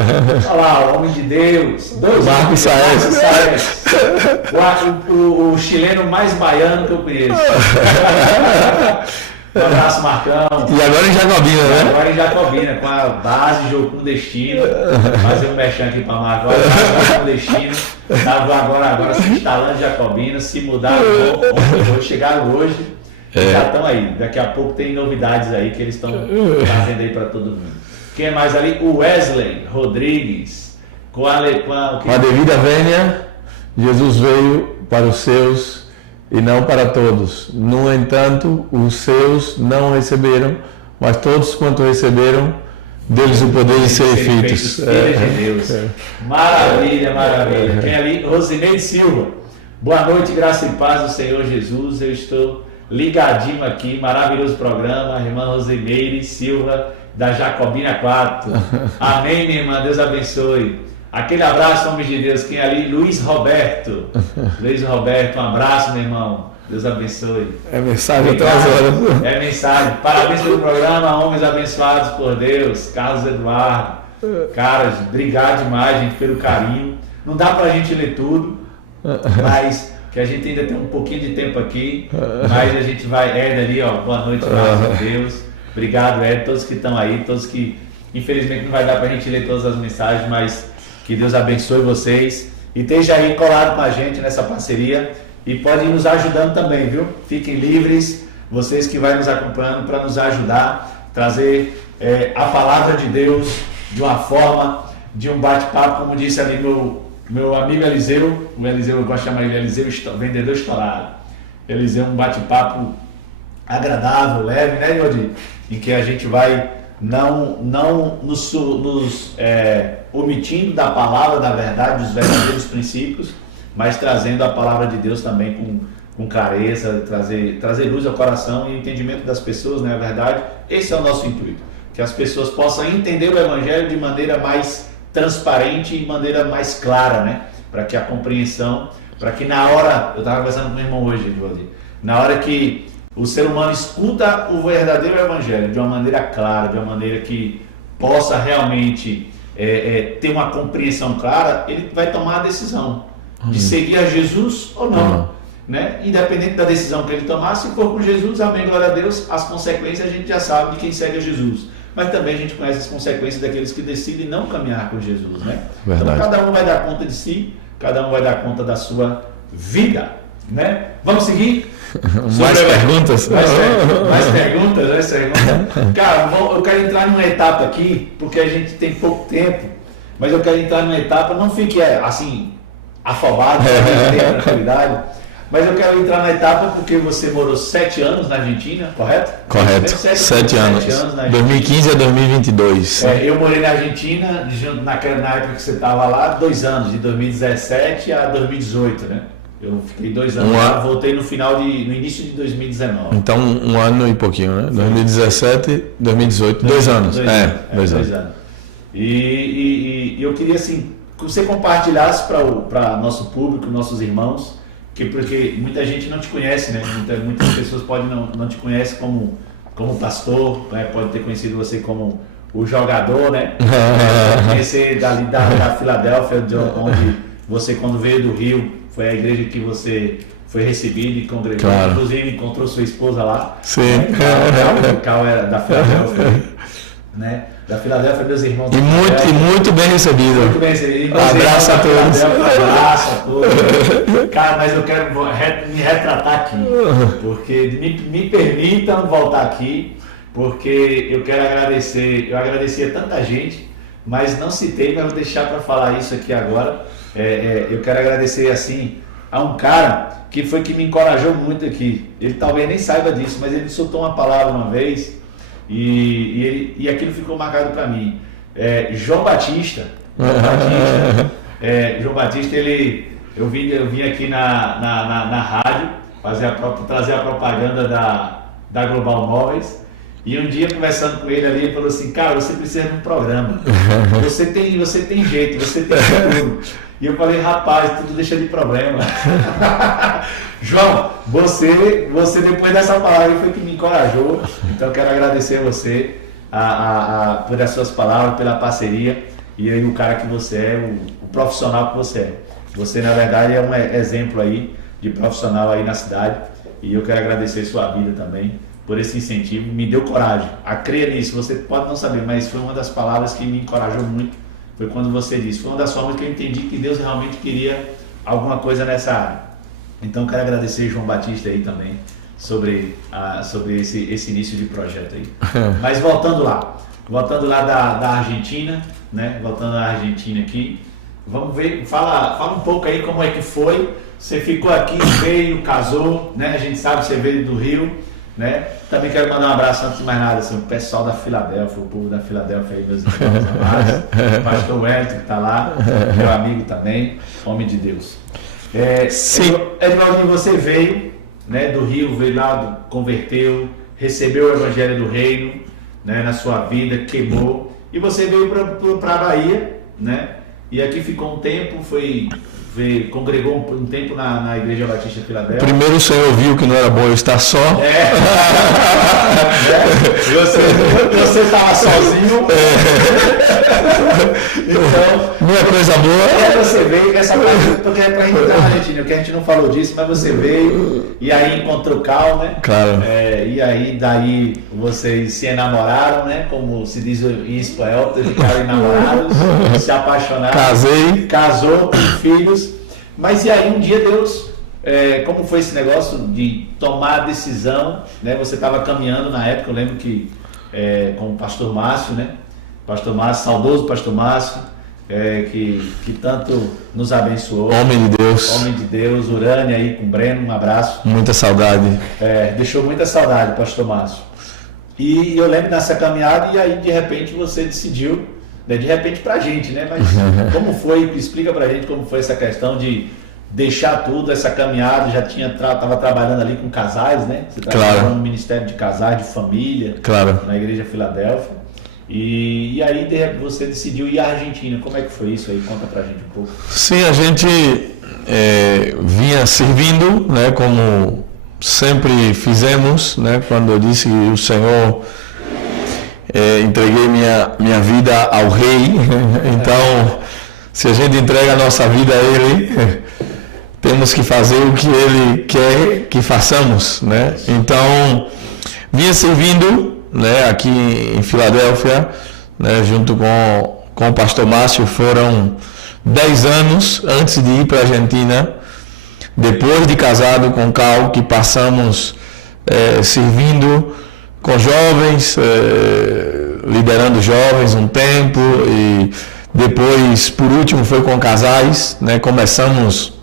Olha lá, homem de Deus. Marcos Saez. O chileno mais baiano que eu conheço. Um abraço, Marcão. E agora em Jacobina, né? Agora em Jacobina, com a base Jocum Destino. Fazer um mexão aqui para Marco. Agora Jocum Destino. Agora se instalando em Jacobina. Se mudaram ontem, chegaram hoje. Já estão aí. Daqui a pouco tem novidades aí que eles estão trazendo aí para todo mundo. Quem mais ali? O Wesley Rodrigues. Com a devida vênia, Jesus veio para os seus e não para todos. No entanto, os seus não receberam, mas todos quanto receberam, deles o poder de ser feitos. Filhos de Deus. Maravilha, maravilha. Quem ali? Rosineide Silva. Boa noite, graça e paz do Senhor Jesus. Eu estou ligadinho aqui, maravilhoso programa. Irmã Rosineide Silva, da Jacobina 4. Amém, minha irmã. Deus abençoe. Aquele abraço, homem de Deus. Quem ali? Luiz Roberto. Luiz Roberto, um abraço, meu irmão. Deus abençoe. É mensagem atrasada. É mensagem. Parabéns pelo programa, homens abençoados por Deus. Carlos Eduardo. Caras, obrigado demais, gente, pelo carinho. Não dá pra gente ler tudo, mas que a gente ainda tem um pouquinho de tempo aqui. Mas a gente vai. Ed ali, ó. Boa noite, graças a Deus. Obrigado, Ed. Todos que estão aí, todos que. Infelizmente não vai dar pra gente ler todas as mensagens, mas que Deus abençoe vocês. E esteja aí colado com a gente nessa parceria. E pode ir nos ajudando também, viu? Fiquem livres, vocês que vão nos acompanhando, para nos ajudar, trazer a palavra de Deus de uma forma, de um bate-papo, como disse ali meu amigo Eliseu. O Eliseu, eu gosto de chamar ele Eliseu, vendedor estourado. Eliseu, um bate-papo agradável, leve, né, Jordi? Em que a gente vai não nos omitindo da palavra, da verdade, dos verdadeiros princípios, mas trazendo a palavra de Deus também com clareza, trazer luz ao coração e entendimento das pessoas, não é verdade? Esse é o nosso intuito, que as pessoas possam entender o Evangelho de maneira mais transparente e maneira mais clara, né? Para que a compreensão, para que na hora, eu estava conversando com meu irmão hoje, Eduardo, na hora que o ser humano escuta o verdadeiro Evangelho de uma maneira clara, de uma maneira que possa realmente ter uma compreensão clara, ele vai tomar a decisão de seguir a Jesus ou não, né? Independente da decisão que ele tomar, se for com Jesus, amém, glória a Deus, as consequências a gente já sabe de quem segue a Jesus, mas também a gente conhece as consequências daqueles que decidem não caminhar com Jesus, né? Verdade. Então cada um vai dar conta de si, cada um vai dar conta da sua vida, né? Vamos seguir? Mais perguntas? Mais perguntas? Cara, eu quero entrar numa etapa aqui, porque a gente tem pouco tempo, mas eu quero entrar numa etapa, não fique assim afobado, tranquilidade, mas eu quero entrar na etapa porque você morou 7 anos na Argentina, correto? Correto, 7 anos. 2015 a 2022. Eu morei na Argentina na época que você estava lá, 2 anos, de 2017 a 2018, né? Eu fiquei 2 anos lá, voltei no início de 2019. Então 1 ano e pouquinho, né? 2017, 2018, 2 anos. 2 anos. E eu queria assim, que você compartilhasse para nosso público, nossos irmãos, porque muita gente não te conhece, né? Muitas pessoas podem não te conhecem como pastor, né? Pode ter conhecido você como o jogador, né? Pode conhecer dali da Filadélfia, onde você, quando veio do Rio, foi a igreja que você foi recebido e congregou, claro. Inclusive encontrou sua esposa lá. Sim. Né? O Cal era da Filadélfia, né? Da Filadélfia, meus irmãos. E muito bem recebido. Muito bem recebido. Abraço a todos. Abraço a todos. Cara, mas eu quero me retratar aqui, porque me permitam voltar aqui, porque eu quero agradecer. Eu agradeci a tanta gente, mas não citei, mas vou deixar para falar isso aqui agora. Eu quero agradecer assim a um cara que foi que me encorajou muito aqui. Ele talvez nem saiba disso, mas ele soltou uma palavra uma vez e aquilo ficou marcado para mim. João Batista, João Batista, eu vim aqui na rádio trazer a propaganda da Global Móveis. E um dia, conversando com ele ali, ele falou assim: cara, você precisa de um programa, você tem jeito, você tem tudo. E eu falei: rapaz, tudo deixa de problema. João, você depois dessa palavra foi que me encorajou. Então eu quero agradecer a você por as suas palavras, pela parceria, e aí o cara que você é, o profissional que você é. Você, na verdade, é um exemplo aí de profissional aí na cidade, e eu quero agradecer sua vida também por esse incentivo, me deu coragem a crer nisso. Você pode não saber, mas foi uma das palavras que me encorajou muito, foi quando você disse, foi uma das formas que eu entendi que Deus realmente queria alguma coisa nessa área. Então quero agradecer João Batista aí também sobre esse início de projeto aí. Mas voltando lá da Argentina, né? Voltando à Argentina aqui, vamos ver, fala um pouco aí como é que foi. Você ficou aqui, veio, casou, né? A gente sabe que você veio do Rio, né? Também quero mandar um abraço antes de mais nada, assim, o pessoal da Filadélfia, o povo da Filadélfia aí, meus irmãos amados, o pastor Wellington que está lá, meu amigo também, homem de Deus. Sim. Edvaldinho, você veio, né, do Rio, veio lá, converteu, recebeu o Evangelho do Reino, né, na sua vida, queimou, e você veio para a Bahia, né? E aqui ficou um tempo, congregou um tempo na Igreja Batista de Filadélfia. Primeiro o Senhor viu que não era bom eu estar só. Você estava sozinho. Então, não é coisa boa. Você veio, essa parte, porque é para entrar na Argentina, que a gente não falou disso, mas você veio e aí encontrou Cal, né? Claro. E aí daí vocês se enamoraram, né? Como se diz em espanhol, ficaram enamorados, se apaixonaram. Casou, com filhos. Mas e aí um dia Deus, como foi esse negócio de tomar a decisão, né? Você estava caminhando na época, eu lembro que com o pastor Márcio, né? Pastor Márcio, saudoso pastor Márcio, que tanto nos abençoou. Homem de Deus. Urânia aí com o Breno, um abraço. Muita saudade. Deixou muita saudade, pastor Márcio. E eu lembro nessa caminhada, e aí de repente você decidiu, né, de repente pra gente, né? Mas como foi? Explica pra gente como foi essa questão de deixar tudo, essa caminhada. Já estava trabalhando ali com casais, né? Você trabalhava no Ministério de Casais, de Família, na Igreja Filadélfia. E aí você decidiu ir à Argentina. Como é que foi isso aí? Conta pra gente um pouco. Sim, a gente vinha servindo, né, como sempre fizemos, né, quando eu disse que o Senhor entreguei minha vida ao Rei. Então, se a gente entrega a nossa vida a Ele, temos que fazer o que Ele quer que façamos, né? Então, vinha servindo, né, aqui em Filadélfia, né, junto com o pastor Márcio. Foram 10 anos antes de ir para a Argentina, depois de casado com o Cal, que passamos servindo com jovens, liderando jovens um tempo, e depois, por último, foi com casais, né? Começamos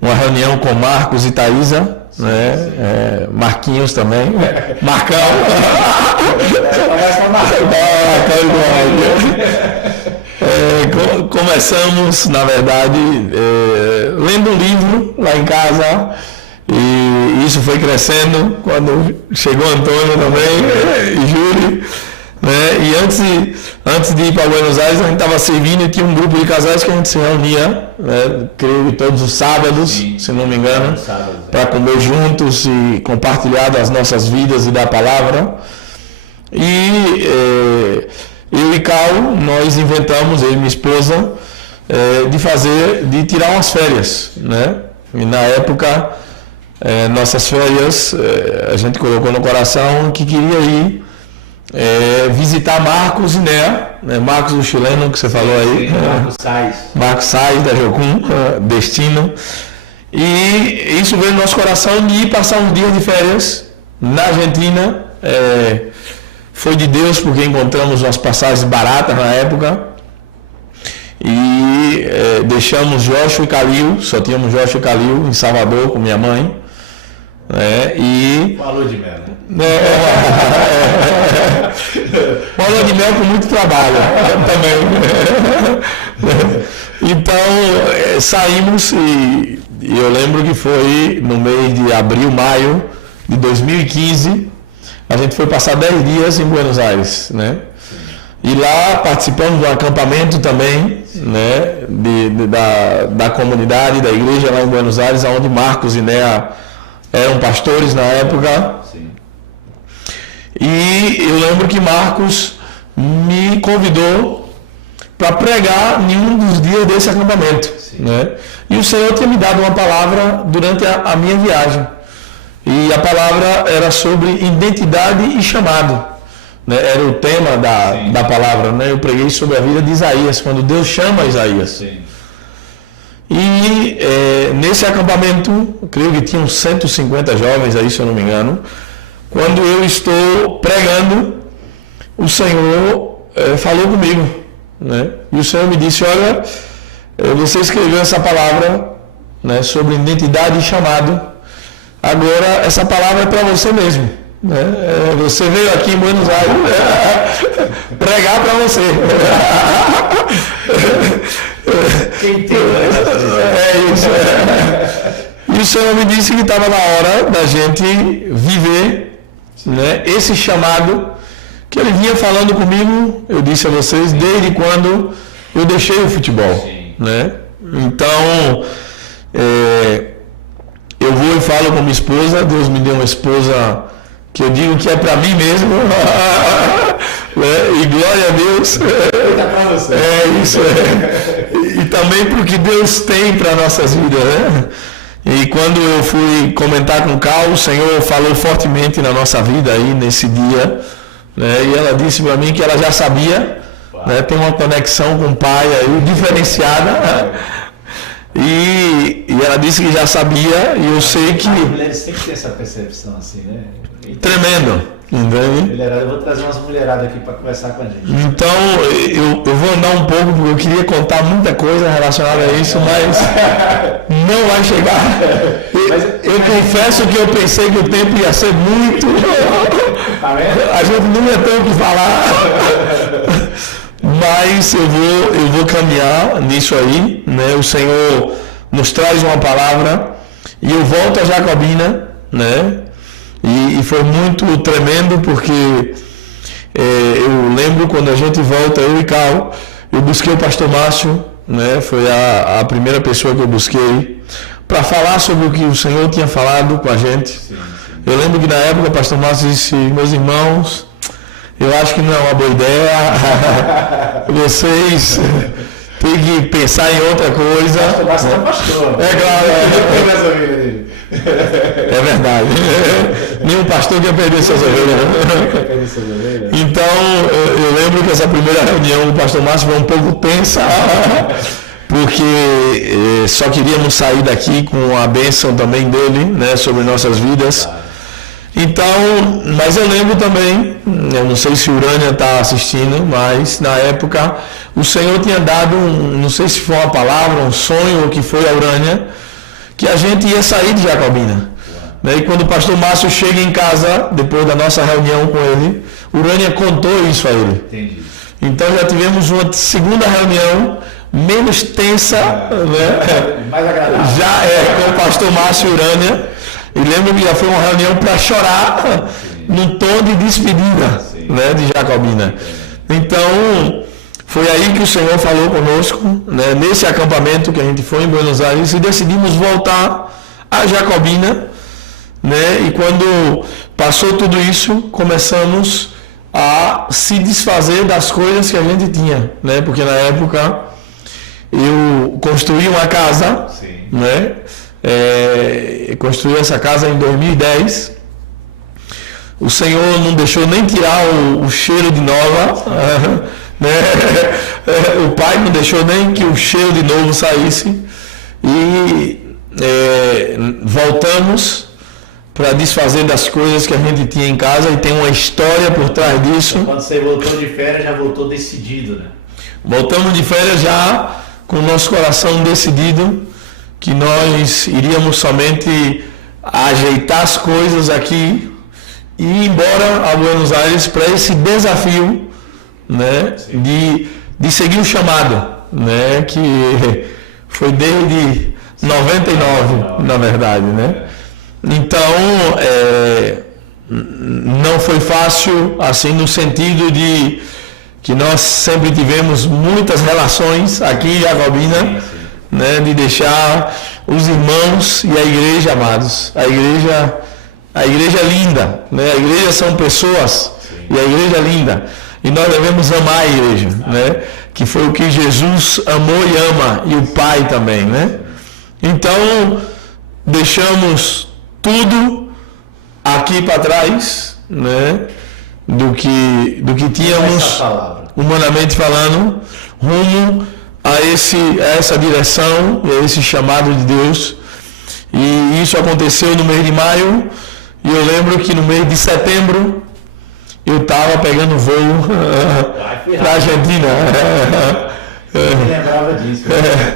uma reunião com Marcos e Thaisa, né? Marquinhos também, Marcão. Começamos, na verdade, lendo um livro lá em casa, e isso foi crescendo quando chegou Antônio também e Júlio, né? E antes de ir para Buenos Aires, a gente estava servindo e tinha um grupo de casais que a gente se reunia, né? Creio que todos os sábados, se não me engano, para comer juntos e compartilhar das nossas vidas e da palavra. E eu e Cal, nós inventamos, eu e minha esposa, de tirar umas férias, né? E na época, nossas férias, a gente colocou no coração que queria ir visitar Marcos e Néa, né? Marcos, o chileno que você falou aí, Marcos Sais da Jocum, Destino. E isso veio no nosso coração de ir passar uns dias de férias na Argentina. Foi de Deus, porque encontramos umas passagens baratas na época. E deixamos Joshua e Calil, só tínhamos Joshua e Calil em Salvador com minha mãe. Falou de mel, né? Falou de mel com muito trabalho também. Então saímos, e eu lembro que foi no mês de abril, maio de 2015. A gente foi passar 10 dias em Buenos Aires, né? E lá participamos de um acampamento também, né? Da comunidade, da igreja lá em Buenos Aires, onde Marcos e Néa eram pastores na época. Sim. E eu lembro que Marcos me convidou para pregar em um dos dias desse acampamento, né? E o Senhor tinha me dado uma palavra durante a minha viagem. E a palavra era sobre identidade e chamado, né? Era o tema da palavra, né? Eu preguei sobre a vida de Isaías, quando Deus chama Isaías. Sim. E nesse acampamento, creio que tinham 150 jovens aí, se eu não me engano. Quando eu estou pregando, o Senhor falou comigo, né? E o Senhor me disse, olha, você escreveu essa palavra, né, sobre identidade e chamado, agora essa palavra é para você mesmo, né? Você veio aqui em Buenos Aires pregar para você. Quem tem? Isso. E o Senhor me disse que estava na hora da gente viver, né, esse chamado que Ele vinha falando comigo, eu disse a vocês, desde quando eu deixei o futebol, né? Então, eu vou e falo com minha esposa, Deus me deu uma esposa que eu digo que é para mim mesmo, né? E glória a Deus. Isso. E também porque Deus tem para nossas vidas, né? E quando eu fui comentar com o Carlos, o Senhor falou fortemente na nossa vida aí nesse dia, né? E ela disse para mim que ela já sabia, né? Tem uma conexão com o pai aí diferenciada, né? E ela disse que já sabia, e eu sei que... As mulheres sempre têm essa percepção assim, né? Tremendo, entende? Eu vou trazer umas mulheradas aqui para conversar com a gente. Então, eu vou andar um pouco, porque eu queria contar muita coisa relacionada a isso, mas não vai chegar. Eu confesso que eu pensei que o tempo ia ser muito... A gente não ia ter o que falar. Mas eu vou caminhar nisso aí, né? O Senhor nos traz uma palavra e eu volto a Jacobina, né? E foi muito tremendo porque eu lembro quando a gente volta, eu e Carl, eu busquei o pastor Márcio, né? Foi a primeira pessoa que eu busquei para falar sobre o que o Senhor tinha falado com a gente. Sim. Eu lembro que na época o pastor Márcio disse, meus irmãos, eu acho que não é uma boa ideia, vocês têm que pensar em outra coisa. O pastor é pastor. É claro. É verdade. Nenhum pastor quer perder suas ovelhas. Então, eu lembro que essa primeira reunião do pastor Márcio foi um pouco tensa, porque só queríamos sair daqui com a bênção também dele, né, sobre nossas vidas. Então, mas eu lembro também, eu não sei se o Urânia está assistindo, mas na época o Senhor tinha dado, não sei se foi uma palavra, um sonho, ou que foi a Urânia, que a gente ia sair de Jacobina. E quando o pastor Márcio chega em casa, depois da nossa reunião com ele, o Urânia contou isso a ele. Entendi. Então já tivemos uma segunda reunião, menos tensa, né? Mais agradável. Já com o pastor Márcio e Urânia. E lembro que já foi uma reunião para chorar num tom de despedida, né, de Jacobina. Então, foi aí que o Senhor falou conosco, né, nesse acampamento que a gente foi em Buenos Aires, e decidimos voltar a Jacobina, né, e quando passou tudo isso, começamos a se desfazer das coisas que a gente tinha, né, porque na época eu construí uma casa, né, construí essa casa em 2010. O Senhor não deixou nem tirar o cheiro de nova, né? O Pai não deixou nem que o cheiro de novo saísse. E voltamos para desfazer das coisas que a gente tinha em casa, e tem uma história por trás disso. Quando você voltou de férias, já voltou decidido, né? Voltamos de férias já com o nosso coração decidido que nós iríamos somente ajeitar as coisas aqui e ir embora a Buenos Aires para esse desafio, né, de seguir o chamado, né, que foi desde 99, na verdade, né? Então, não foi fácil, assim, no sentido de que nós sempre tivemos muitas relações aqui em Jacobina, né, de deixar os irmãos e a igreja, amados. A igreja é linda, né? A igreja são pessoas. E a igreja é linda. E nós devemos amar a igreja, né? Que foi o que Jesus amou e ama, e o Pai também, né? Então, deixamos tudo aqui para trás, né? Do que tínhamos, humanamente falando, rumo a essa direção, a esse chamado de Deus. E isso aconteceu no mês de maio, e eu lembro que no mês de setembro eu estava pegando voo para a Argentina. Eu não lembrava disso.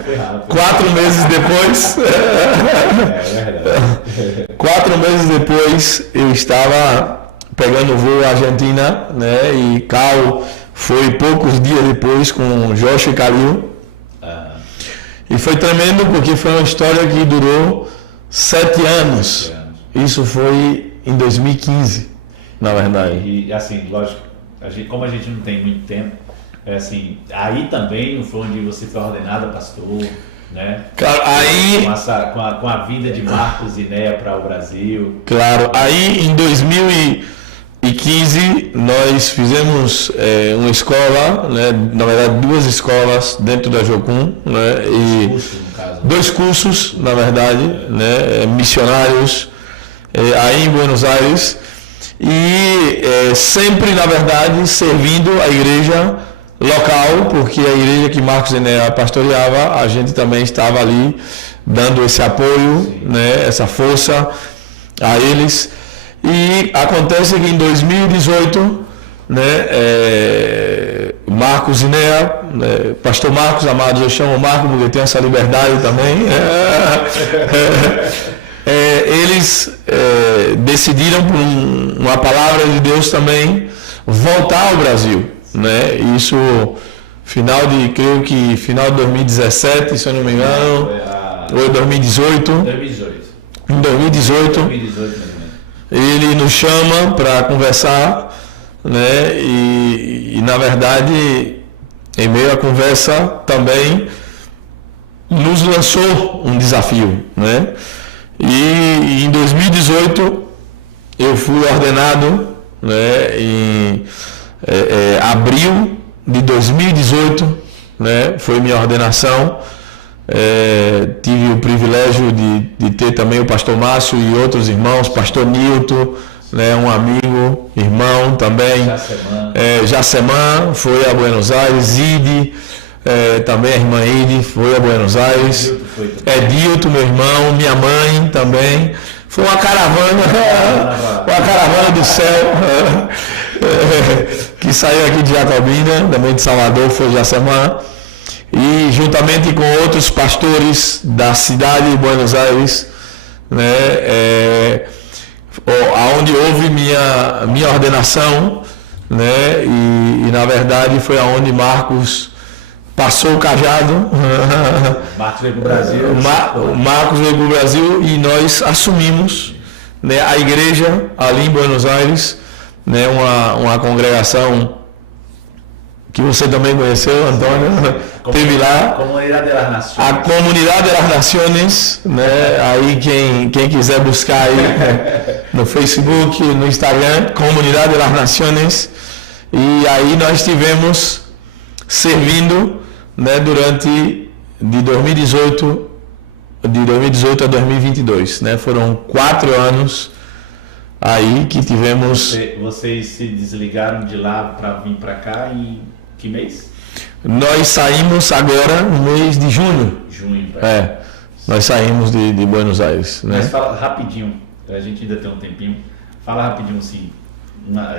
Foi rápido. 4 meses depois, É verdade. 4 meses depois, eu estava pegando voo à Argentina, né? E Cal foi poucos dias depois com Joshua e Calil. E foi tremendo porque foi uma história que durou 7 anos. Isso foi em 2015, na verdade. E assim, lógico, como a gente não tem muito tempo, assim, aí também foi onde você foi ordenado pastor, né? Claro, aí, Com a vinda de Marcos e Néia para o Brasil. claro, aí em 2015 nós fizemos uma escola, né? Na verdade 2 escolas dentro da Jocum, né? E Curso, no caso. 2 cursos, na verdade, né? Missionários aí em Buenos Aires e sempre, na verdade, servindo a igreja local, porque a igreja que Marcos e Néia pastoreava, a gente também estava ali dando esse apoio, né? Essa força a eles. E acontece que em 2018, né, Marcos e Néia, né, pastor Marcos, amados, eu chamo Marcos porque tem essa liberdade também, eles decidiram, por uma palavra de Deus também, voltar ao Brasil, né? Isso, creio que final de 2017, se eu não me engano, ou 2018. 2018. Em 2018, 2018 ele nos chama para conversar, né? E na verdade, em meio à conversa também nos lançou um desafio, né? E em 2018 eu fui ordenado, né? Em abril de 2018, né? Foi minha ordenação. Tive o privilégio de ter também o pastor Márcio e outros irmãos, pastor Nilton, né, um amigo, irmão também, Jaceman foi a Buenos Aires, Zide, também a irmã Ide foi a Buenos Aires, Edilton, meu irmão, minha mãe também, foi uma caravana do céu, que saiu aqui de Jacobina, também de Salvador, foi Jaceman. E juntamente com outros pastores da cidade de Buenos Aires, né, aonde houve minha ordenação, né, e na verdade foi aonde Marcos passou o cajado. Marcos veio para o Brasil. Marcos veio para o Brasil e nós assumimos, né, a igreja ali em Buenos Aires, né, uma congregação que você também conheceu, Antônio, teve lá. Comunidade de las Naciones. A Comunidade de las Naciones, né? Aí quem quiser buscar aí no Facebook, no Instagram, Comunidade de las Naciones. E aí nós estivemos servindo, né, durante de 2018 a 2022, né? Foram 4 anos aí que tivemos. Vocês se desligaram de lá para vir para cá em que mês? Nós saímos agora no mês de junho. Junho. Nós saímos de Buenos Aires, né? Mas fala rapidinho, a gente ainda tem um tempinho. Fala rapidinho assim,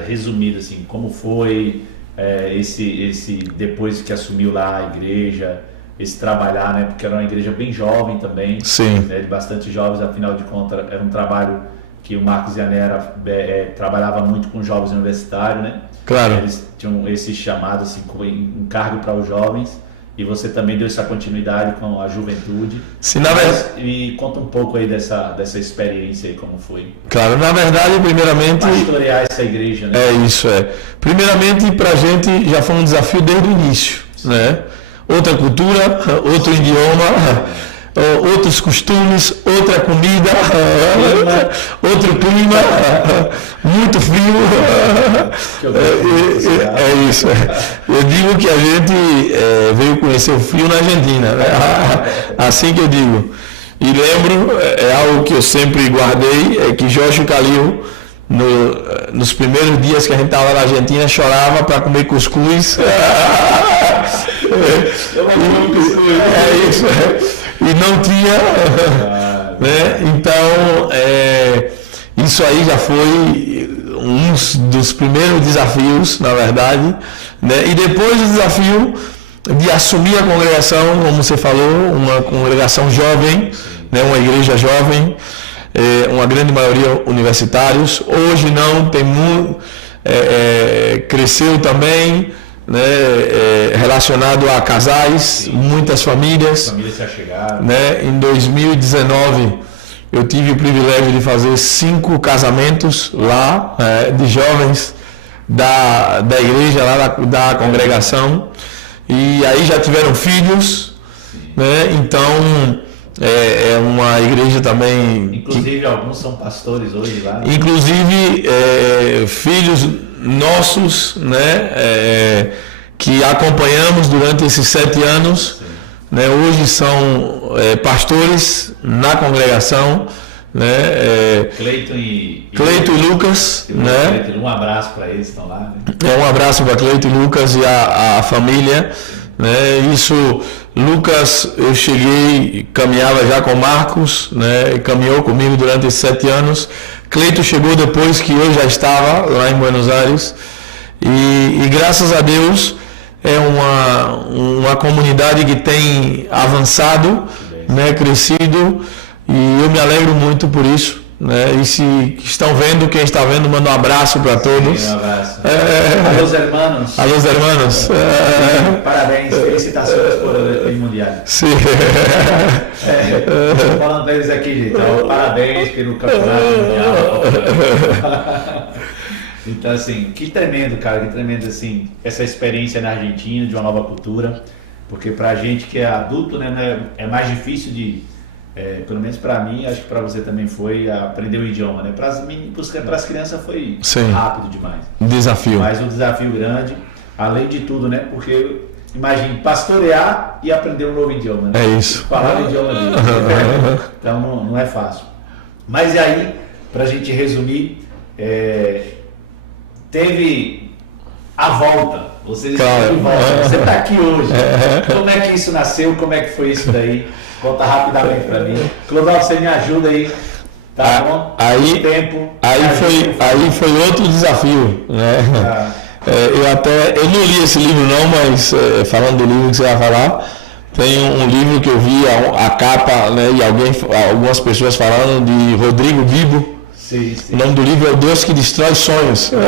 resumido assim, como foi esse depois que assumiu lá a igreja, esse trabalhar, né? Porque era uma igreja bem jovem também, Sim. Né, de bastante jovens, afinal de contas era um trabalho que o Marcos e a Néia trabalhava muito com jovens universitários, né? Claro. Eles tinham esse chamado, assim, com encargo para os jovens, e você também deu essa continuidade com a juventude. E conta um pouco aí dessa experiência aí, como foi. Claro, na verdade, primeiramente... Pastorear essa igreja, né? Primeiramente, para a gente já foi um desafio desde o início, né? Outra cultura, outro idioma... outros costumes, outra comida, outro clima, muito frio. É isso. Eu digo que a gente veio conhecer o frio na Argentina, né? Assim que eu digo. E lembro, algo que eu sempre guardei, é que Joshua Calil, nos primeiros dias que a gente estava na Argentina, chorava para comer cuscuz. Isso. E não tinha, né? Então, isso aí já foi um dos primeiros desafios, na verdade, né? E depois do desafio de assumir a congregação, como você falou, uma congregação jovem, né? Uma igreja jovem, uma grande maioria universitários. Hoje não, tem cresceu também, né? Relacionado a casais, sim, muitas famílias. Famílias se achegaram. Né? Em 2019, eu tive o privilégio de fazer 5 casamentos lá, de jovens da igreja, lá da congregação. E aí já tiveram filhos, né? Então é uma igreja também. Inclusive alguns são pastores hoje lá. Inclusive filhos nossos, né? Que acompanhamos durante esses 7 anos, né? Hoje são pastores na congregação, né? Cleiton e Lucas, né? Um abraço para eles, estão lá. Né? Um abraço para Cleiton e Lucas e a família, né? Isso, Lucas, eu cheguei, caminhava já com Marcos, né? Caminhou comigo durante esses 7 anos. Cleiton chegou depois que eu já estava lá em Buenos Aires e graças a Deus é uma comunidade que tem avançado, né? Crescido. E eu me alegro muito por isso, né? E se estão vendo, quem está vendo, manda um abraço para todos. Um abraço. Alô, hermanos. Alô, hermanos. Parabéns, felicitações por o Mundial. Sim. Estou falando para eles aqui, gente. Então, parabéns pelo campeonato mundial. Então, assim, que tremendo, cara, que tremendo, assim, essa experiência na Argentina, de uma nova cultura. Porque pra gente que é adulto, né, é mais difícil de... pelo menos para mim, acho que para você também foi aprender o idioma, né? Para as crianças foi Sim. rápido demais. Desafio. Mas um desafio grande, além de tudo, né? Porque imagine pastorear e aprender um novo idioma, né? É isso. Falar o idioma dele. Então não é fácil. Mas e aí, para a gente resumir, teve a volta. Vocês estão de volta. Você está aqui hoje. Como é que isso nasceu? Como é que foi isso daí? Conta rapidamente para mim. Clodoaldo, você me ajuda aí, tá bom? Aí foi outro desafio, né? Eu não li esse livro não, mas falando do livro que você vai falar, tem um livro que eu vi a capa, né? E algumas pessoas falando de Rodrigo Bibo. Sim. O nome do livro é O Deus que Destrói Sonhos. Já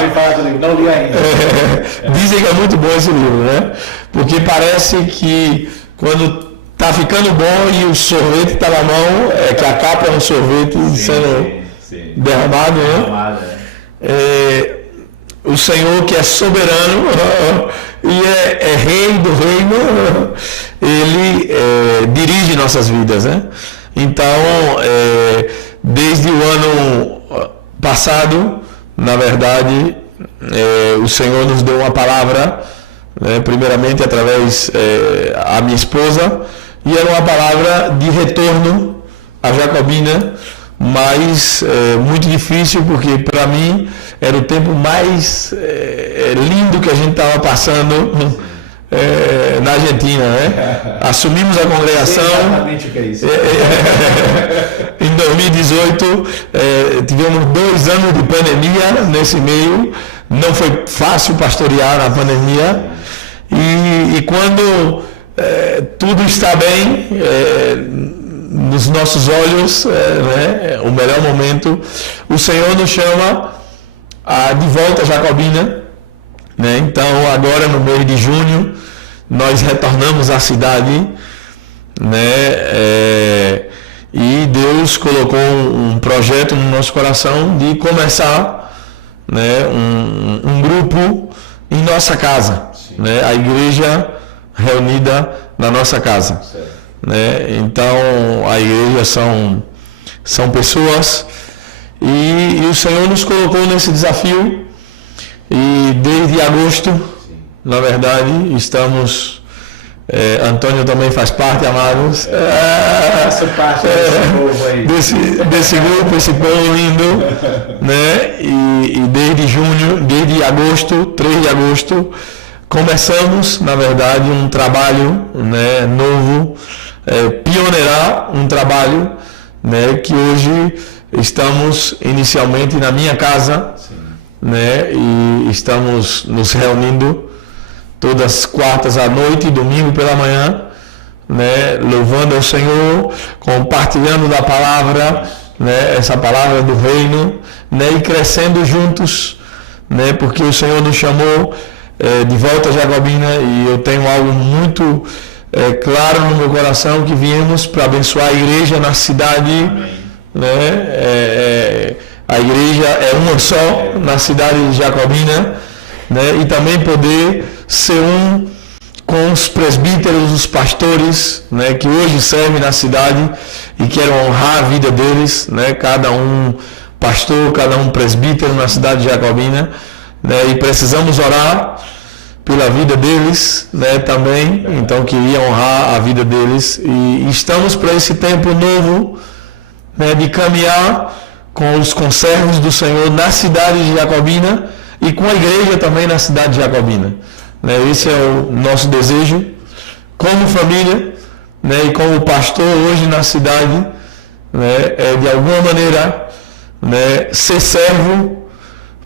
ouvi falar do livro, não li ainda. Dizem que é muito bom esse livro, né? Porque parece que quando tá ficando bom e o sorvete está na mão, que a capa é um sorvete sendo derramado, né? O Senhor que é soberano e é rei do reino, ele dirige nossas vidas, né? Então, desde o ano passado, na verdade, o Senhor nos deu uma palavra, né? Primeiramente através da minha esposa, e era uma palavra de retorno à Jacobina, mas muito difícil, porque para mim era o tempo mais lindo que a gente estava passando na Argentina, né? Assumimos a congregação. Exatamente o que é isso. Em 2018, tivemos 2 anos de pandemia nesse meio, não foi fácil pastorear na pandemia, e quando tudo está bem, nos nossos olhos, né, o melhor momento, o Senhor nos chama de volta a Jacobina, né? Então agora no mês de junho nós retornamos à cidade, né? E Deus colocou um projeto no nosso coração de começar, né, um grupo em nossa casa, né? A igreja reunida na nossa casa, né? Então a igreja são pessoas e o Senhor nos colocou nesse desafio e desde agosto, na verdade, estamos Antônio também faz parte, amados, Faço parte desse grupo, esse povo lindo, né? E desde agosto, 3 de agosto, começamos, na verdade, um trabalho, né, novo, pioneirar um trabalho, né, que hoje estamos inicialmente na minha casa, né? E estamos nos reunindo todas as quartas à noite e domingo pela manhã, né? Louvando ao Senhor, compartilhando da palavra, né? Essa palavra do reino, né? E crescendo juntos, né? Porque o Senhor nos chamou de volta a Jacobina, e eu tenho algo muito claro no meu coração, que viemos para abençoar a igreja na cidade. Amém. Né? A igreja é uma só na cidade de Jacobina, né? E também poder ser um com os presbíteros, os pastores, né? Que hoje servem na cidade e quero honrar a vida deles, né? Cada um pastor, cada um presbítero na cidade de Jacobina, né? E precisamos orar pela vida deles, né? Também, então queria honrar a vida deles, e estamos para esse tempo novo, né, de caminhar com os conservos do Senhor na cidade de Jacobina e com a igreja também na cidade de Jacobina, né? Esse é o nosso desejo como família, né, e como pastor hoje na cidade, né, de alguma maneira, né, ser servo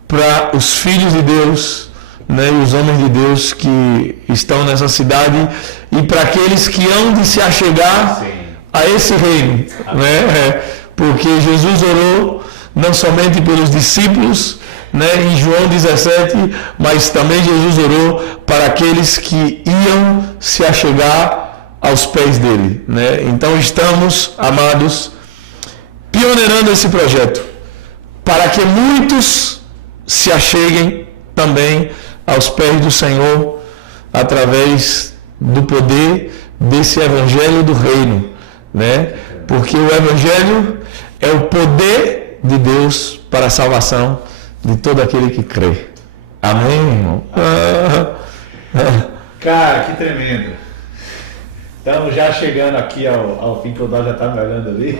para os filhos de Deus, né, e os homens de Deus que estão nessa cidade, e para aqueles que hão de se achegar a esse reino, né? Porque Jesus orou não somente pelos discípulos, né, em João 17, mas também Jesus orou para aqueles que iam se achegar aos pés dele, né? Então estamos, amados, pioneirando esse projeto para que muitos se acheguem também aos pés do Senhor através do poder desse evangelho do reino, né? Porque o evangelho é o poder de Deus para a salvação de todo aquele que crê. Amém, irmão? Cara, que tremendo. Estamos já chegando aqui ao fim, que o Dó já está me olhando ali.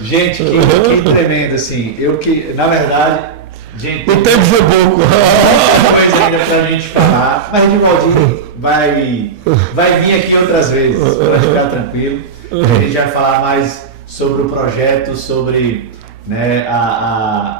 Gente, que tremendo, assim. Na verdade, gente, o tempo foi pouco. Muita coisa ainda pra gente falar, mas Edivaldir vai vir aqui outras vezes, pode ficar tranquilo. A gente vai falar mais sobre o projeto, sobre, né,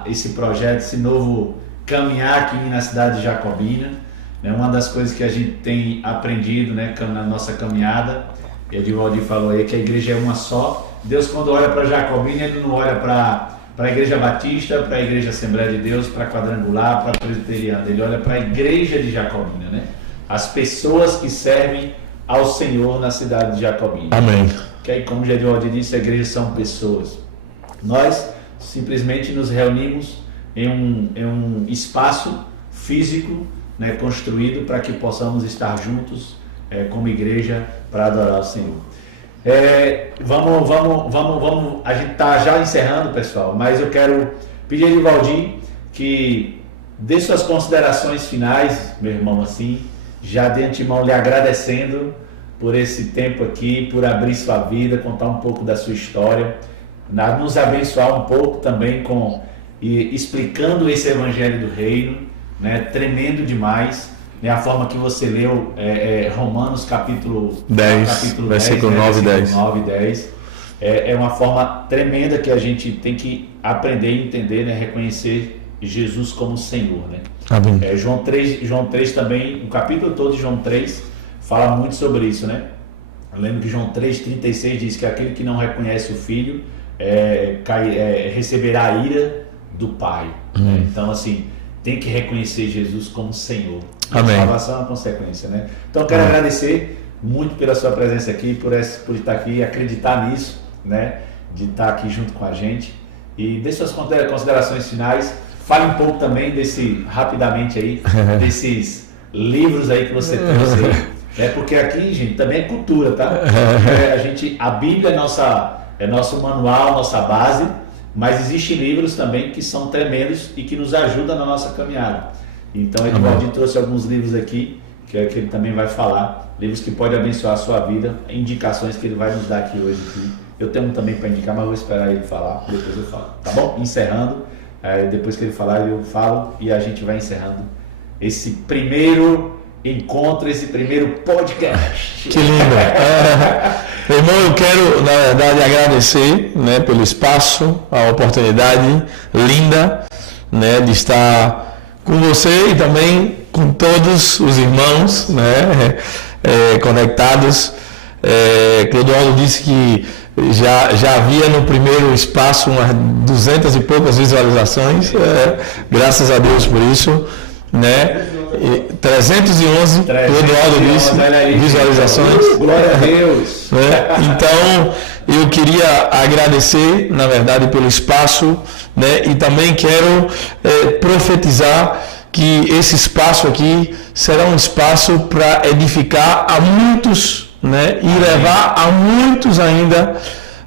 esse projeto, esse novo caminhar aqui na cidade de Jacobina. Uma das coisas que a gente tem aprendido, né, na nossa caminhada, e Edivaldir falou aí que a igreja é uma só. Deus, quando olha para Jacobina, ele não olha para a Igreja Batista, para a Igreja Assembleia de Deus, para a Quadrangular, para a Presbiteriana. Ele olha para a Igreja de Jacobina, né? As pessoas que servem ao Senhor na cidade de Jacobina. Amém. Que aí, como o Edivaldir disse, a igreja são pessoas. Nós simplesmente nos reunimos em um espaço físico, né, construído para que possamos estar juntos como igreja para adorar o Senhor. Vamos, a gente está já encerrando, pessoal, mas eu quero pedir a Edivaldir que dê suas considerações finais, meu irmão, assim, já de antemão lhe agradecendo por esse tempo aqui, por abrir sua vida, contar um pouco da sua história, nos abençoar um pouco também explicando esse evangelho do reino, né, tremendo demais. A forma que você leu Romanos capítulo 10, versículo 9 e 10. É uma forma tremenda que a gente tem que aprender e entender, né? Reconhecer Jesus como Senhor, né? Amém. João 3 também, o capítulo todo de João 3 fala muito sobre isso, né? Eu lembro que João 3,36 diz que aquele que não reconhece o Filho receberá a ira do Pai. Né? Então, assim, tem que reconhecer Jesus como Senhor. Amém. A salvação é uma consequência, né? Então eu quero agradecer muito pela sua presença aqui, por estar aqui, acreditar nisso, né? De estar aqui junto com a gente. E dê suas considerações finais. Fale um pouco também rapidamente aí, desses livros aí que você trouxe aí. Porque aqui, gente, também é cultura, tá? A Bíblia é nosso manual, nossa base, mas existem livros também que são tremendos e que nos ajudam na nossa caminhada. Então, Edivaldir trouxe alguns livros aqui, que ele também vai falar, livros que podem abençoar a sua vida, indicações que ele vai nos dar aqui hoje. Eu tenho um também para indicar, mas vou esperar ele falar, depois eu falo, tá bom? Encerrando, depois que ele falar eu falo e a gente vai encerrando esse primeiro encontro, esse primeiro podcast. Que lindo! Irmão, eu quero, na verdade, agradecer, né, pelo espaço, a oportunidade linda, né, de estar com você e também com todos os irmãos, né, conectados. Clodoaldo disse que já havia no primeiro espaço umas 200 e poucas visualizações, graças a Deus por isso, né? 311, Clodoaldo disse, visualizações. Glória a Deus! Né? Então, eu queria agradecer, na verdade, pelo espaço, né? E também quero profetizar que esse espaço aqui será um espaço para edificar a muitos, né? E levar a muitos ainda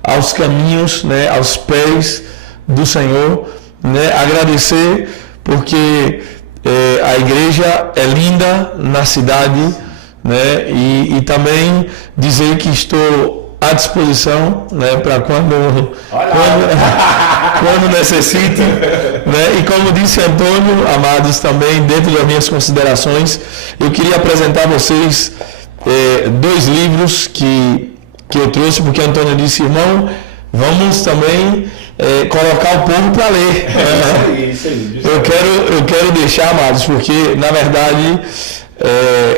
aos caminhos, né? Aos pés do Senhor, né? Agradecer porque a igreja é linda na cidade, né? E também dizer que estou à disposição, né? Para quando necessite, né? E como disse Antônio, amados, também dentro das minhas considerações, eu queria apresentar a vocês 2 livros que eu trouxe, porque Antônio disse, irmão, vamos também colocar o povo para ler. Isso aí. Eu quero deixar, amados, porque na verdade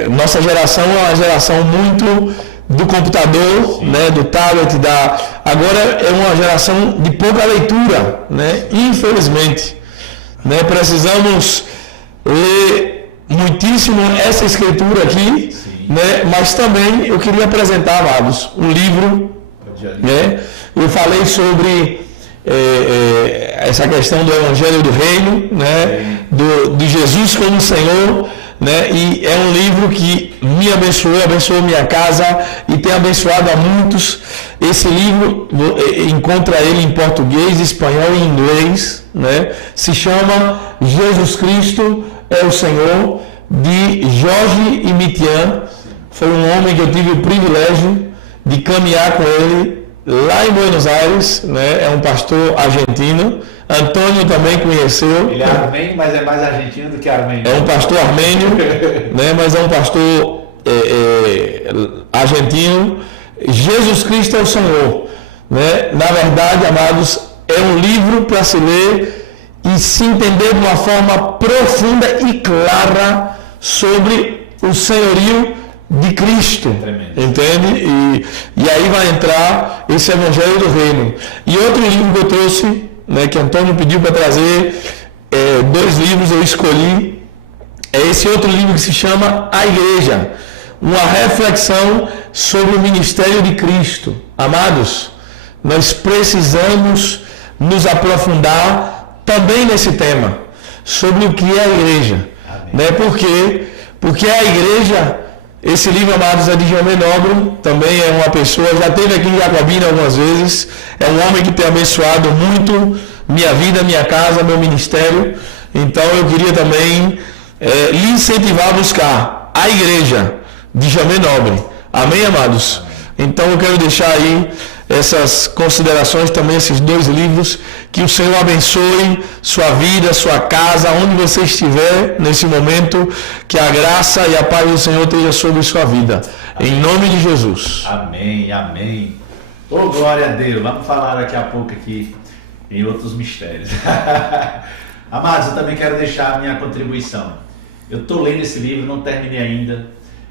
nossa geração é uma geração muito do computador, né, do tablet, agora é uma geração de pouca leitura, né? Infelizmente, né? Precisamos ler muitíssimo essa escritura aqui, né? Mas também eu queria apresentar, amados, um livro, né? Eu falei sobre essa questão do Evangelho do Reino, né? De Jesus como Senhor, né? E é um livro que me abençoou minha casa e tem abençoado a muitos. Esse livro, encontra ele em português, espanhol e inglês, né? Se chama Jesus Cristo é o Senhor, de Jorge Imitian. Foi um homem que eu tive o privilégio de caminhar com ele lá em Buenos Aires, né? É um pastor argentino. Antônio também conheceu. Ele é armênio, mas é mais argentino do que armênio. É um pastor armênio, né? Mas é um pastor argentino. Jesus Cristo é o Senhor, né? Na verdade, amados, é um livro para se ler e se entender de uma forma profunda e clara sobre o senhorio de Cristo. Tremendo. Entende? E aí vai entrar esse Evangelho do Reino. E outro livro que eu trouxe, né, que Antônio pediu para trazer, 2 livros eu escolhi. É esse outro livro que se chama A Igreja, uma reflexão sobre o ministério de Cristo. Amados, nós precisamos nos aprofundar também nesse tema, sobre o que é a igreja. Né? Por quê? Porque a igreja, esse livro, amados, é de Jamé Nobre, também é uma pessoa, já esteve aqui em Jacobina algumas vezes, é um homem que tem abençoado muito minha vida, minha casa, meu ministério. Então eu queria também lhe incentivar a buscar a igreja de Jamé Nobre. Amém, amados? Então eu quero deixar aí essas considerações, também esses 2 livros, que o Senhor abençoe sua vida, sua casa, onde você estiver nesse momento, que a graça e a paz do Senhor esteja sobre sua vida. Amém. Em nome de Jesus. Amém, amém. Oh, glória a Deus. Vamos falar daqui a pouco aqui em outros mistérios. Amados, eu também quero deixar a minha contribuição. Eu estou lendo esse livro, não terminei ainda.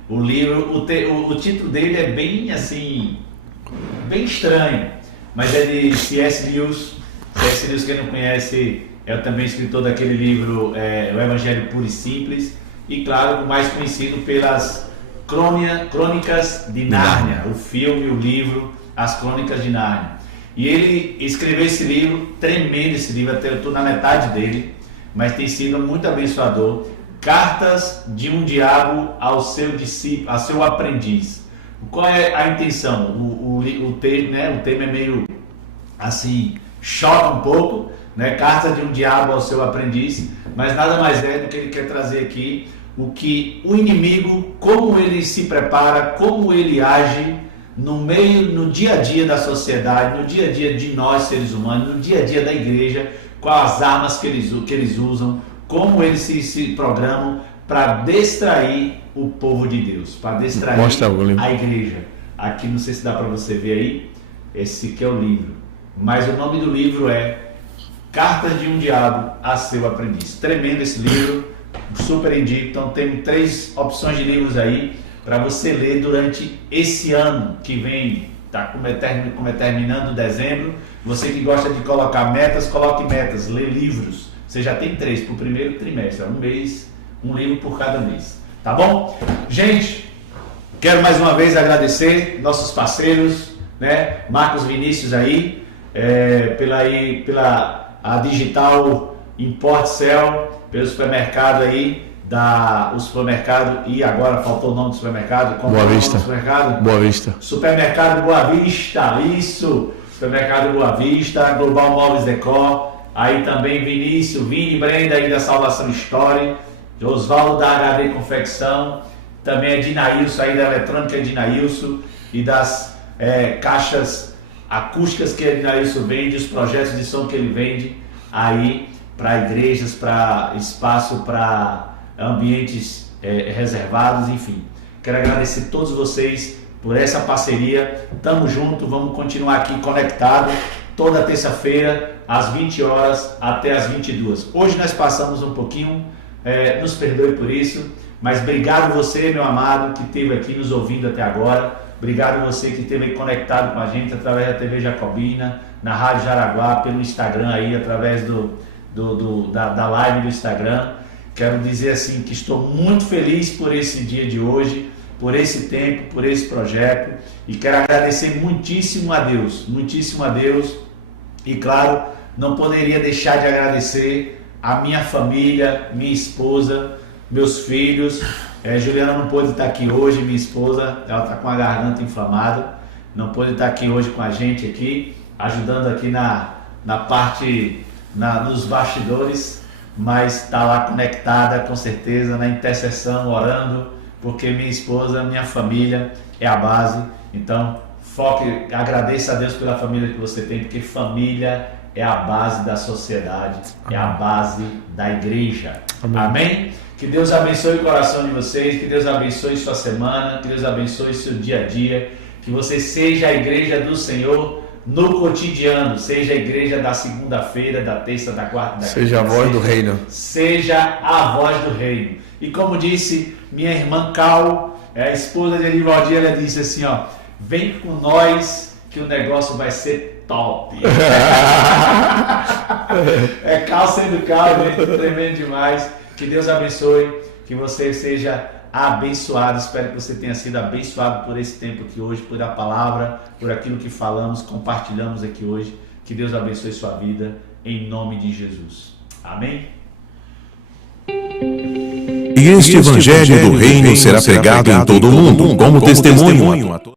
O livro, o título dele é bem assim, bem estranho, mas é de C.S. Lewis. C.S. Lewis, quem não conhece, é também escritor daquele livro, O Evangelho Puro e Simples, e claro, mais conhecido pelas Crônicas de Nárnia, o filme, o livro, As Crônicas de Nárnia. E ele escreveu esse livro, tremendo esse livro, até eu estou na metade dele, mas tem sido muito abençoador. Cartas de um diabo ao seu discípulo, ao seu aprendiz. Qual é a intenção? O tema é meio assim, choca um pouco, né? Cartas de um diabo ao seu aprendiz, mas nada mais é do que ele quer trazer aqui o que o inimigo, como ele se prepara, como ele age no dia a dia da sociedade, no dia a dia de nós seres humanos, no dia a dia da igreja, quais as armas que eles usam, como eles se programam para distrair o povo de Deus, para distrair a igreja. aqui, não sei se dá para você ver aí, esse que é o livro, mas o nome do livro é Cartas de um Diabo a Seu Aprendiz. Tremendo esse livro, super indico. Então tem 3 opções de livros aí para você ler durante esse ano que vem, tá terminando dezembro. Você que gosta de colocar metas, coloque metas, lê livros. Você já tem 3 para o primeiro trimestre, um mês, um livro por cada mês, tá bom? Gente, quero mais uma vez agradecer nossos parceiros, né? Marcos Vinícius aí, pela a Digital Import Cell, pelo supermercado aí, o supermercado, e agora faltou o nome do supermercado. Como Boa Vista. Supermercado? Boa Vista. Supermercado Boa Vista, isso! Supermercado Boa Vista, Global Móveis Decor, aí também Vinícius, Vini Brenda aí da Salvação Story, Osvaldo da HD Confecção, também é Dinailson aí da Eletrônica Dinailson e das caixas acústicas que a Dinailson vende, os projetos de som que ele vende aí para igrejas, para espaço, para ambientes reservados, enfim. Quero agradecer a todos vocês por essa parceria. Tamo junto, vamos continuar aqui conectado toda terça-feira às 20 horas até às 22. Hoje nós passamos um pouquinho, nos perdoe por isso, mas obrigado você, meu amado, que esteve aqui nos ouvindo até agora. Obrigado você que esteve conectado com a gente através da TV Jacobina, na Rádio Jaraguá, pelo Instagram aí, através da live do Instagram. Quero dizer assim que estou muito feliz por esse dia de hoje, por esse tempo, por esse projeto, e quero agradecer muitíssimo a Deus, e claro, não poderia deixar de agradecer a minha família, minha esposa, meus filhos. Juliana não pôde estar aqui hoje, minha esposa, ela está com a garganta inflamada, não pôde estar aqui hoje com a gente aqui, ajudando aqui na parte, nos bastidores, mas está lá conectada com certeza, na intercessão, orando, porque minha esposa, minha família é a base. Então foque, agradeça a Deus pela família que você tem, porque família é a base da sociedade, é a base da igreja. Amém? Que Deus abençoe o coração de vocês, que Deus abençoe sua semana, que Deus abençoe seu dia a dia, que você seja a igreja do Senhor no cotidiano, seja a igreja da segunda-feira, da terça, da quarta, da quinta. Seja a voz do reino. Seja a voz do reino. E como disse minha irmã Cal, a esposa de Elivaldir, ela disse assim, ó, vem com nós que o negócio vai ser top. Cal sendo Cal, gente, tremendo demais. Que Deus abençoe, que você seja abençoado. Espero que você tenha sido abençoado por esse tempo aqui hoje, por a palavra, por aquilo que falamos, compartilhamos aqui hoje. Que Deus abençoe sua vida, em nome de Jesus. Amém? E este evangelho do reino será pregado em todo o mundo como testemunho a todos.